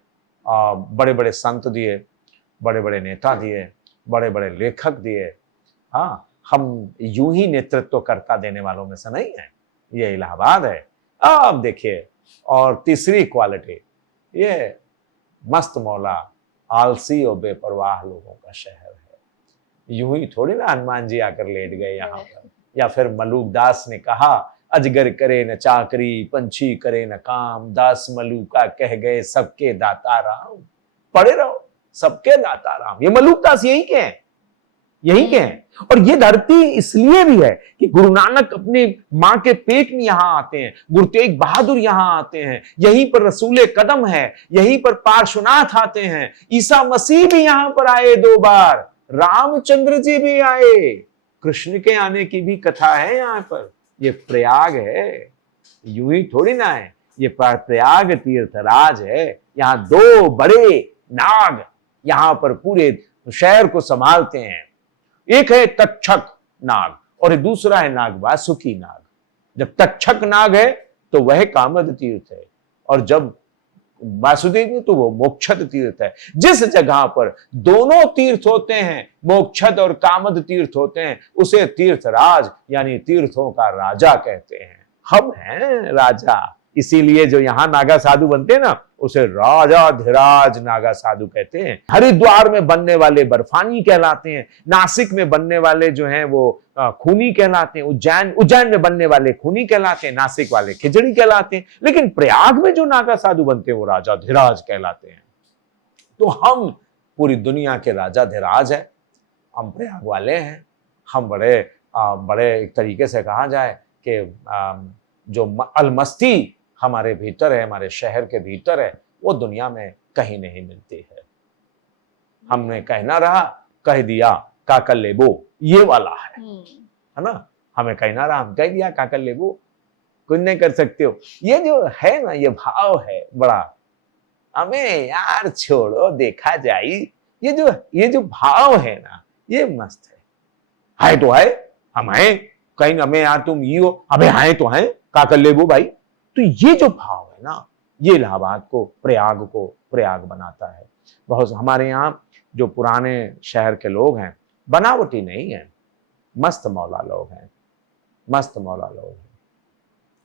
बड़े बड़े संत दिए, बड़े बड़े नेता दिए, बड़े बड़े लेखक दिए। हाँ, हम यूं ही नेतृत्व करता देने वालों में से नहीं है, ये इलाहाबाद है। अब देखिए, और तीसरी क्वालिटी, ये मस्त मौला, आलसी और बेपरवाह लोगों का शहर है। यूं ही थोड़ी ना हनुमान जी आकर लेट गए यहाँ पर, या फिर मलूक दास ने कहा, अजगर करे न चाकरी, पंछी करे न काम, दास मलूका कह गए सबके दाता राम। पढ़े रहो, सबके दाता राम। ये मलूक दास यही के हैं, यही के हैं। और ये धरती इसलिए भी है कि गुरु नानक अपने मां के पेट में यहां आते हैं, गुरु तेग बहादुर यहां आते हैं, यहीं पर रसूले कदम है, यहीं पर पार्श्वनाथ आते हैं, यूसुफ मसीह भी यहां पर आए 2 बार, रामचंद्र जी भी आए, कृष्ण के आने की भी कथा है यहां पर। ये प्रयाग है, यूं ही थोड़ी ना है, ये प्रयाग तीर्थराज है। यहां 2 बड़े नाग यहां पर पूरे शहर को संभालते हैं। एक है तक्षक नाग और दूसरा है नाग वासुकी नाग। जब तक्षक नाग है तो वह कामद तीर्थ है, और जब वासुदेव तो वो मोक्षद तीर्थ है। जिस जगह पर दोनों तीर्थ होते हैं, मोक्षद और कामद तीर्थ होते हैं, उसे तीर्थराज यानी तीर्थों का राजा कहते हैं। हम हैं राजा, इसीलिए जो यहाँ नागा साधु बनते हैं ना, उसे राजाधिराज नागा साधु कहते हैं। हरिद्वार में बनने वाले बर्फानी कहलाते हैं, नासिक में बनने वाले जो हैं वो खूनी कहलाते हैं, उज्जैन में बनने वाले खूनी कहलाते हैं, नासिक वाले खिचड़ी कहलाते हैं। लेकिन प्रयाग में जो नागा साधु बनते हैं वो राजाधिराज कहलाते हैं। तो हम पूरी दुनिया के राजाधिराज हैं, हम प्रयाग वाले हैं। हम बड़े एक तरीके से कहा जाए कि जो अलमस्ती हमारे भीतर है, हमारे शहर के भीतर है, वो दुनिया में कहीं नहीं मिलती है। हमने कहना रहा, कह दिया काकल लेबो, ये वाला है ना। हमें कहना रहा, हम कह दिया काकल लेबो, कुछ नहीं कर सकते हो। ये जो है ना, ये भाव है बड़ा, हमें यार छोड़ो देखा जाए, ये जो भाव है ना, ये मस्त है तो है, हम हैं, कहीं हमें यार तुम ये हो, अबे हैं तो हैं, काकल लेबो भाई। तो ये जो भाव है ना, ये इलाहाबाद को, प्रयाग बनाता है। बहुत हमारे यहाँ जो पुराने शहर के लोग हैं, बनावटी नहीं है, मस्त मौला लोग हैं, मस्त मौला लोग हैं।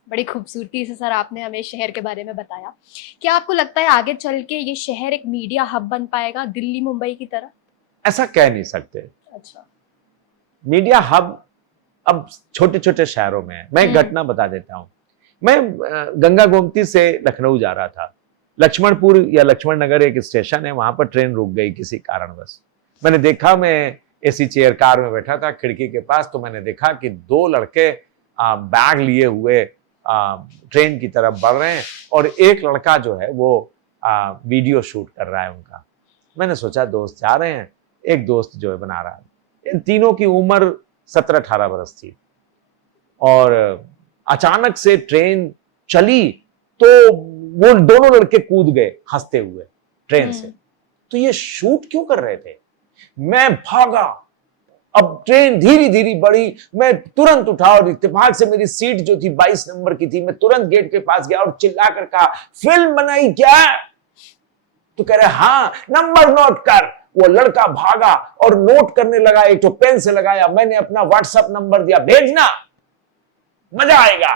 बड़ी खूबसूरती से सर आपने हमें शहर के बारे में बताया। क्या आपको लगता है आगे चल के ये शहर एक मीडिया हब बन पाएगा, दिल्ली मुंबई की तरह? ऐसा कह नहीं सकते। अच्छा, मीडिया हब अब छोटे छोटे शहरों में है। मैं एक घटना बता देता हूँ। मैं गंगा गोमती से लखनऊ जा रहा था। लक्ष्मणपुर या लक्ष्मण नगर एक स्टेशन है, वहां पर ट्रेन रुक गई किसी कारणवश। मैंने देखा, मैं एसी चेयर कार में बैठा था खिड़की के पास, तो मैंने देखा कि 2 लड़के बैग लिए हुए ट्रेन की तरफ बढ़ रहे हैं, और एक लड़का जो है वो वीडियो शूट कर रहा है उनका। मैंने सोचा दोस्त जा रहे हैं, एक दोस्त जो है बना रहा है। इन तीनों की उम्र 17-18 बरस थी, और अचानक से ट्रेन चली तो वो दोनों लड़के कूद गए हंसते हुए ट्रेन से। तो ये शूट क्यों कर रहे थे? मैं भागा, अब ट्रेन धीरे धीरे बढ़ी, मैं तुरंत उठा और इत्तेफाक से मेरी सीट जो थी 22 नंबर की थी, मैं तुरंत गेट के पास गया और चिल्ला कर कहा, फिल्म बनाई क्या? तो कह रहे हाँ, नंबर नोट कर। वो लड़का भागा और नोट करने लगा, एक तो पेन से लगाया, मैंने अपना व्हाट्सएप नंबर दिया, भेजना, मजा आएगा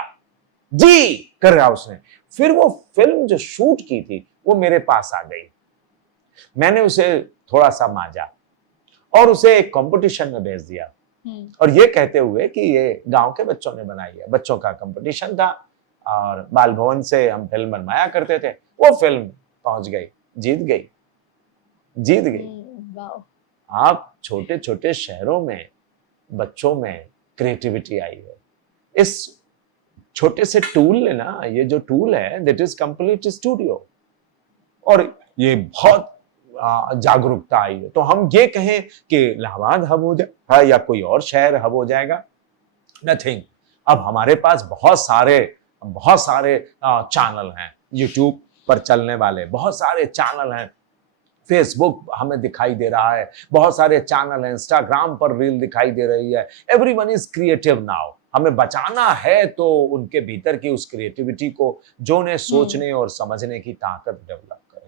जी कर रहा उसने। फिर वो फिल्म जो शूट की थी वो मेरे पास आ गई। मैंने उसे थोड़ा सा मांजा और उसे एक कंपटीशन में भेज दिया, और ये कहते हुए कि ये गांव के बच्चों ने बनाई है। बच्चों का कंपटीशन था और बाल भवन से हम फिल्म बनवाया करते थे। वो फिल्म पहुंच गई, जीत गई, जीत गई। वाह। आप छोटे छोटे शहरों में बच्चों में क्रिएटिविटी आई है। इस छोटे से टूल ने ना, ये जो टूल है दैट इज कंप्लीट स्टूडियो, और ये बहुत जागरूकता आई है। तो हम ये कहें कि इलाहाबाद हब हो जाए या कोई और शहर हब हो जाएगा, नथिंग। अब हमारे पास बहुत सारे चैनल हैं, यूट्यूब पर चलने वाले बहुत सारे चैनल हैं, फेसबुक हमें दिखाई दे रहा है, बहुत सारे चैनल हैं, इंस्टाग्राम पर रील दिखाई दे रही है। Everyone is creative now. हमें बचाना है तो उनके भीतर की उस क्रिएटिविटी को, जो उन्हें सोचने और समझने की ताकत डेवलप करें।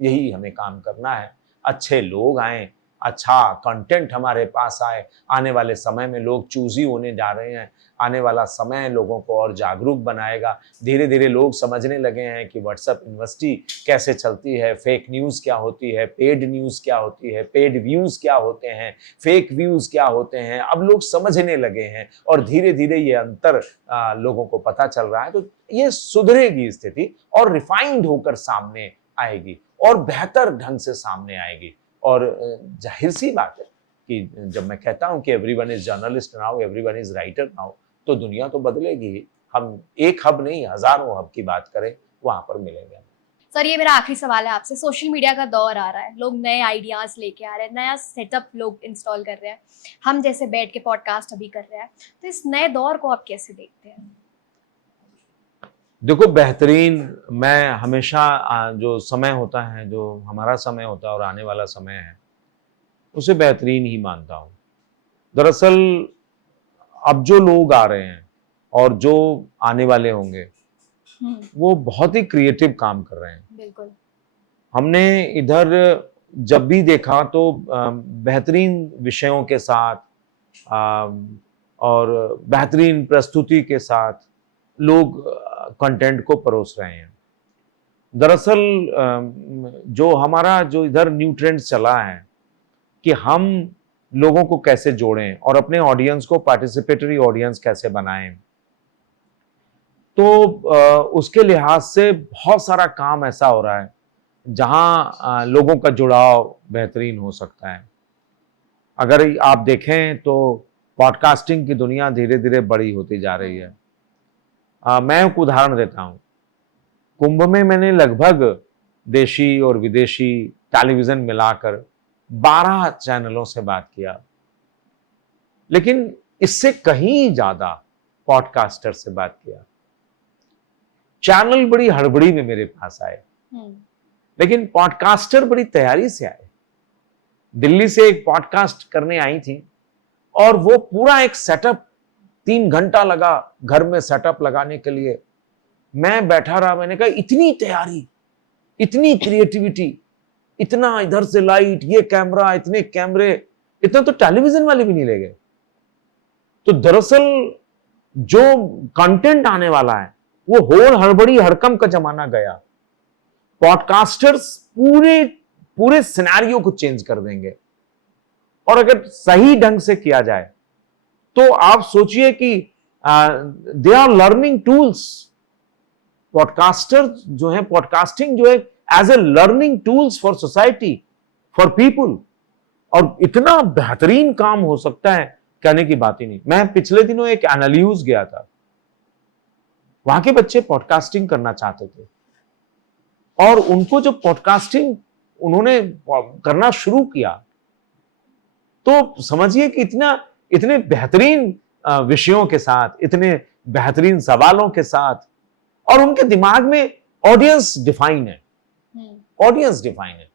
यही हमें काम करना है। अच्छे लोग आए, अच्छा कंटेंट हमारे पास आए। आने वाले समय में लोग चूजी होने जा रहे हैं। आने वाला समय लोगों को और जागरूक बनाएगा। धीरे धीरे लोग समझने लगे हैं कि व्हाट्सएप यूनिवर्सिटी कैसे चलती है, फेक न्यूज़ क्या होती है, पेड न्यूज़ क्या होती है, पेड व्यूज़ क्या होते हैं, फेक व्यूज़ क्या होते हैं। अब लोग समझने लगे हैं और धीरे धीरे ये अंतर लोगों को पता चल रहा है। तो ये सुधरेगी स्थिति और रिफाइंड होकर सामने आएगी और बेहतर ढंग से सामने आएगी। और जाहिर सी बात है कि जब मैं कहता हूं कि everyone is journalist now, everyone is writer now, तो दुनिया तो बदलेगी ही। हम एक हब नहीं, हजारों हब की बात करें, वहां पर मिलेंगे। सर, ये मेरा आखिरी सवाल है आपसे। सोशल मीडिया का दौर आ रहा है, लोग नए आइडियाज लेके आ रहे हैं, नया सेटअप लोग इंस्टॉल कर रहे हैं, हम जैसे बैठ के पॉडकास्ट अभी कर रहे हैं। तो इस नए दौर को आप कैसे देखते हैं? देखो, बेहतरीन, मैं हमेशा जो समय होता है, जो हमारा समय होता है और आने वाला समय है, उसे बेहतरीन ही मानता हूँ। दरअसल अब जो लोग आ रहे हैं और जो आने वाले होंगे, वो बहुत ही क्रिएटिव काम कर रहे हैं। बिल्कुल। हमने इधर जब भी देखा तो बेहतरीन विषयों के साथ और बेहतरीन प्रस्तुति के साथ लोग कंटेंट को परोस रहे हैं। दरअसल जो हमारा जो इधर न्यू ट्रेंड चला है कि हम लोगों को कैसे जोड़ें और अपने ऑडियंस को पार्टिसिपेटरी ऑडियंस कैसे बनाएं, तो उसके लिहाज से बहुत सारा काम ऐसा हो रहा है जहां लोगों का जुड़ाव बेहतरीन हो सकता है। अगर आप देखें तो पॉडकास्टिंग की दुनिया धीरे धीरे बड़ी होती जा रही है। मैं एक उदाहरण देता हूं। कुंभ में मैंने लगभग देशी और विदेशी टेलीविजन मिलाकर 12 चैनलों से बात किया, लेकिन इससे कहीं ज्यादा पॉडकास्टर से बात किया। चैनल बड़ी हड़बड़ी में मेरे पास आए, लेकिन पॉडकास्टर बड़ी तैयारी से आए। दिल्ली से एक पॉडकास्ट करने आई थी और वो पूरा एक सेटअप, 3 घंटा लगा घर में सेटअप लगाने के लिए। मैं बैठा रहा, मैंने कहा इतनी तैयारी, इतनी क्रिएटिविटी, इतना इधर से लाइट, ये कैमरा, इतने कैमरे, इतना तो टेलीविजन वाले भी नहीं ले गए। तो दरअसल जो कंटेंट आने वाला है वो होड़ हड़बड़ी हड़कम का जमाना गया। पॉडकास्टर्स पूरे सिनेरियो को चेंज कर देंगे, और अगर सही ढंग से किया जाए तो आप सोचिए कि they are learning tools. Podcaster जो है, पॉडकास्टिंग जो है as a learning tools for society, for people, और इतना बेहतरीन काम हो सकता है, कहने की बात ही नहीं। मैं पिछले दिनों एक एनालियूज गया था, वहां के बच्चे पॉडकास्टिंग करना चाहते थे और उनको जब पॉडकास्टिंग उन्होंने करना शुरू किया तो समझिए कि इतने बेहतरीन विषयों के साथ, इतने बेहतरीन सवालों के साथ, और उनके दिमाग में ऑडियंस डिफाइन है, ऑडियंस डिफाइन है।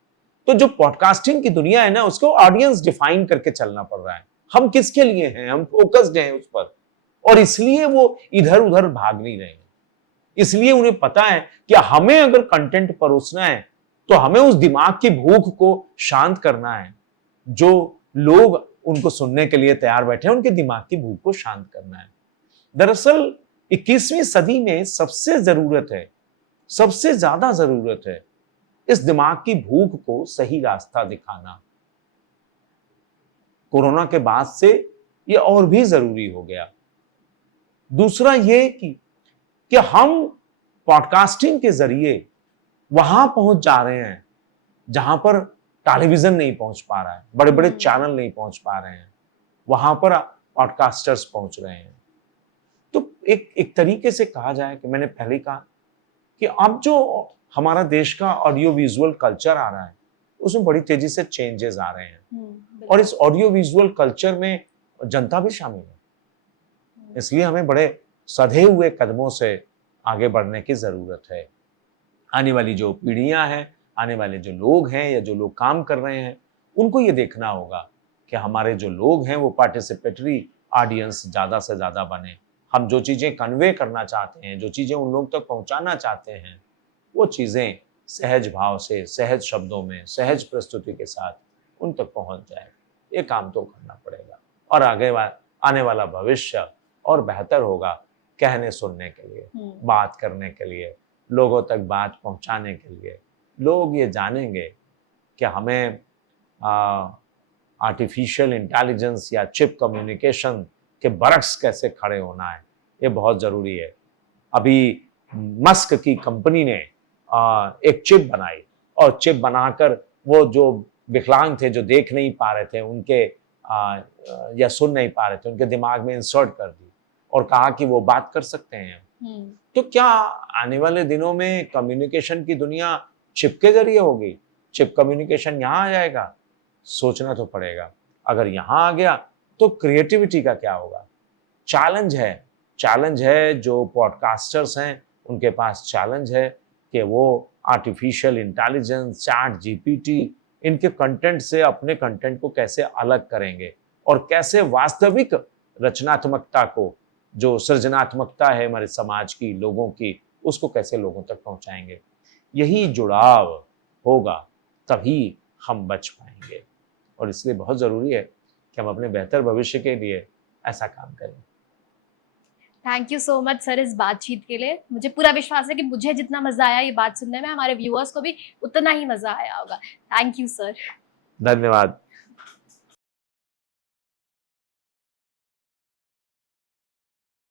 तो जो पॉडकास्टिंग की दुनिया है ना, उसको ऑडियंस डिफाइन करके चलना पड़ रहा है। हम किसके लिए हैं, हम फोकस्ड हैं उस पर, और इसलिए वो इधर उधर भाग नहीं रहे हैं। इसलिए उन्हें पता है कि हमें अगर कंटेंट परोसना है तो हमें उस दिमाग की भूख को शांत करना है। जो लोग उनको सुनने के लिए तैयार बैठे हैं, उनके दिमाग की भूख को शांत करना है। दरअसल 21वीं सदी में सबसे जरूरत है, सबसे ज्यादा जरूरत है इस दिमाग की भूख को सही रास्ता दिखाना। कोरोना के बाद से ये और भी जरूरी हो गया। दूसरा ये कि हम पॉडकास्टिंग के जरिए वहां पहुंच जा रहे हैं जहां पर टेलीविजन नहीं पहुंच पा रहा है, बड़े बड़े चैनल नहीं पहुंच पा रहे हैं, वहां पर पॉडकास्टर्स पहुंच रहे हैं। तो एक तरीके से कहा जाए कि मैंने पहले ही कहा कि अब जो हमारा देश का ऑडियो विजुअल कल्चर आ रहा है उसमें बड़ी तेजी से चेंजेस आ रहे हैं और इस ऑडियो विजुअल कल्चर में जनता भी शामिल है। इसलिए हमें बड़े सधे हुए कदमों से आगे बढ़ने की जरूरत है। आने वाली जो पीढ़ियां हैं, आने वाले जो लोग हैं या जो लोग काम कर रहे हैं, उनको ये देखना होगा कि हमारे जो लोग हैं वो पार्टिसिपेटरी ऑडियंस ज्यादा से ज्यादा बने। हम जो चीजें कन्वे करना चाहते हैं, जो चीजें उन लोग तक पहुंचाना चाहते हैं, वो चीजें सहज भाव से, सहज शब्दों में, सहज प्रस्तुति के साथ उन तक पहुंच जाए। ये काम तो करना पड़ेगा और आने वाला भविष्य और बेहतर होगा कहने सुनने के लिए, बात करने के लिए, लोगों तक बात पहुंचाने के लिए। लोग ये जानेंगे कि हमें आर्टिफिशियल इंटेलिजेंस या चिप कम्युनिकेशन के बरक्स कैसे खड़े होना है, ये बहुत ज़रूरी है। अभी मस्क की कंपनी ने एक चिप बनाई और चिप बनाकर वो जो विकलांग थे, जो देख नहीं पा रहे थे, उनके या सुन नहीं पा रहे थे, उनके दिमाग में इंसर्ट कर दी और कहा कि वो बात कर सकते हैं। तो क्या आने वाले दिनों में कम्युनिकेशन की दुनिया चिप के जरिए होगी? चिप कम्युनिकेशन यहाँ आ जाएगा? सोचना तो पड़ेगा। अगर यहाँ आ गया तो क्रिएटिविटी का क्या होगा? चैलेंज है जो पॉडकास्टर्स हैं उनके पास चैलेंज है कि वो आर्टिफिशियल इंटेलिजेंस, चैट जीपीटी, इनके कंटेंट से अपने कंटेंट को कैसे अलग करेंगे और कैसे वास्तविक रचनात्मकता को, जो सृजनात्मकता है हमारे समाज की, लोगों की, उसको कैसे लोगों तक पहुंचाएंगे। यही जुड़ाव होगा, तभी हम बच पाएंगे और इसलिए बहुत ज़रूरी है कि हम अपने बेहतर भविष्य के लिए ऐसा काम करें। Thank you so much sir इस बातचीत के लिए। मुझे पूरा विश्वास है कि मुझे जितना मजा आया ये बात सुनने में, हमारे व्यूअर्स को भी उतना ही मजा आया होगा। Thank you sir. धन्यवाद।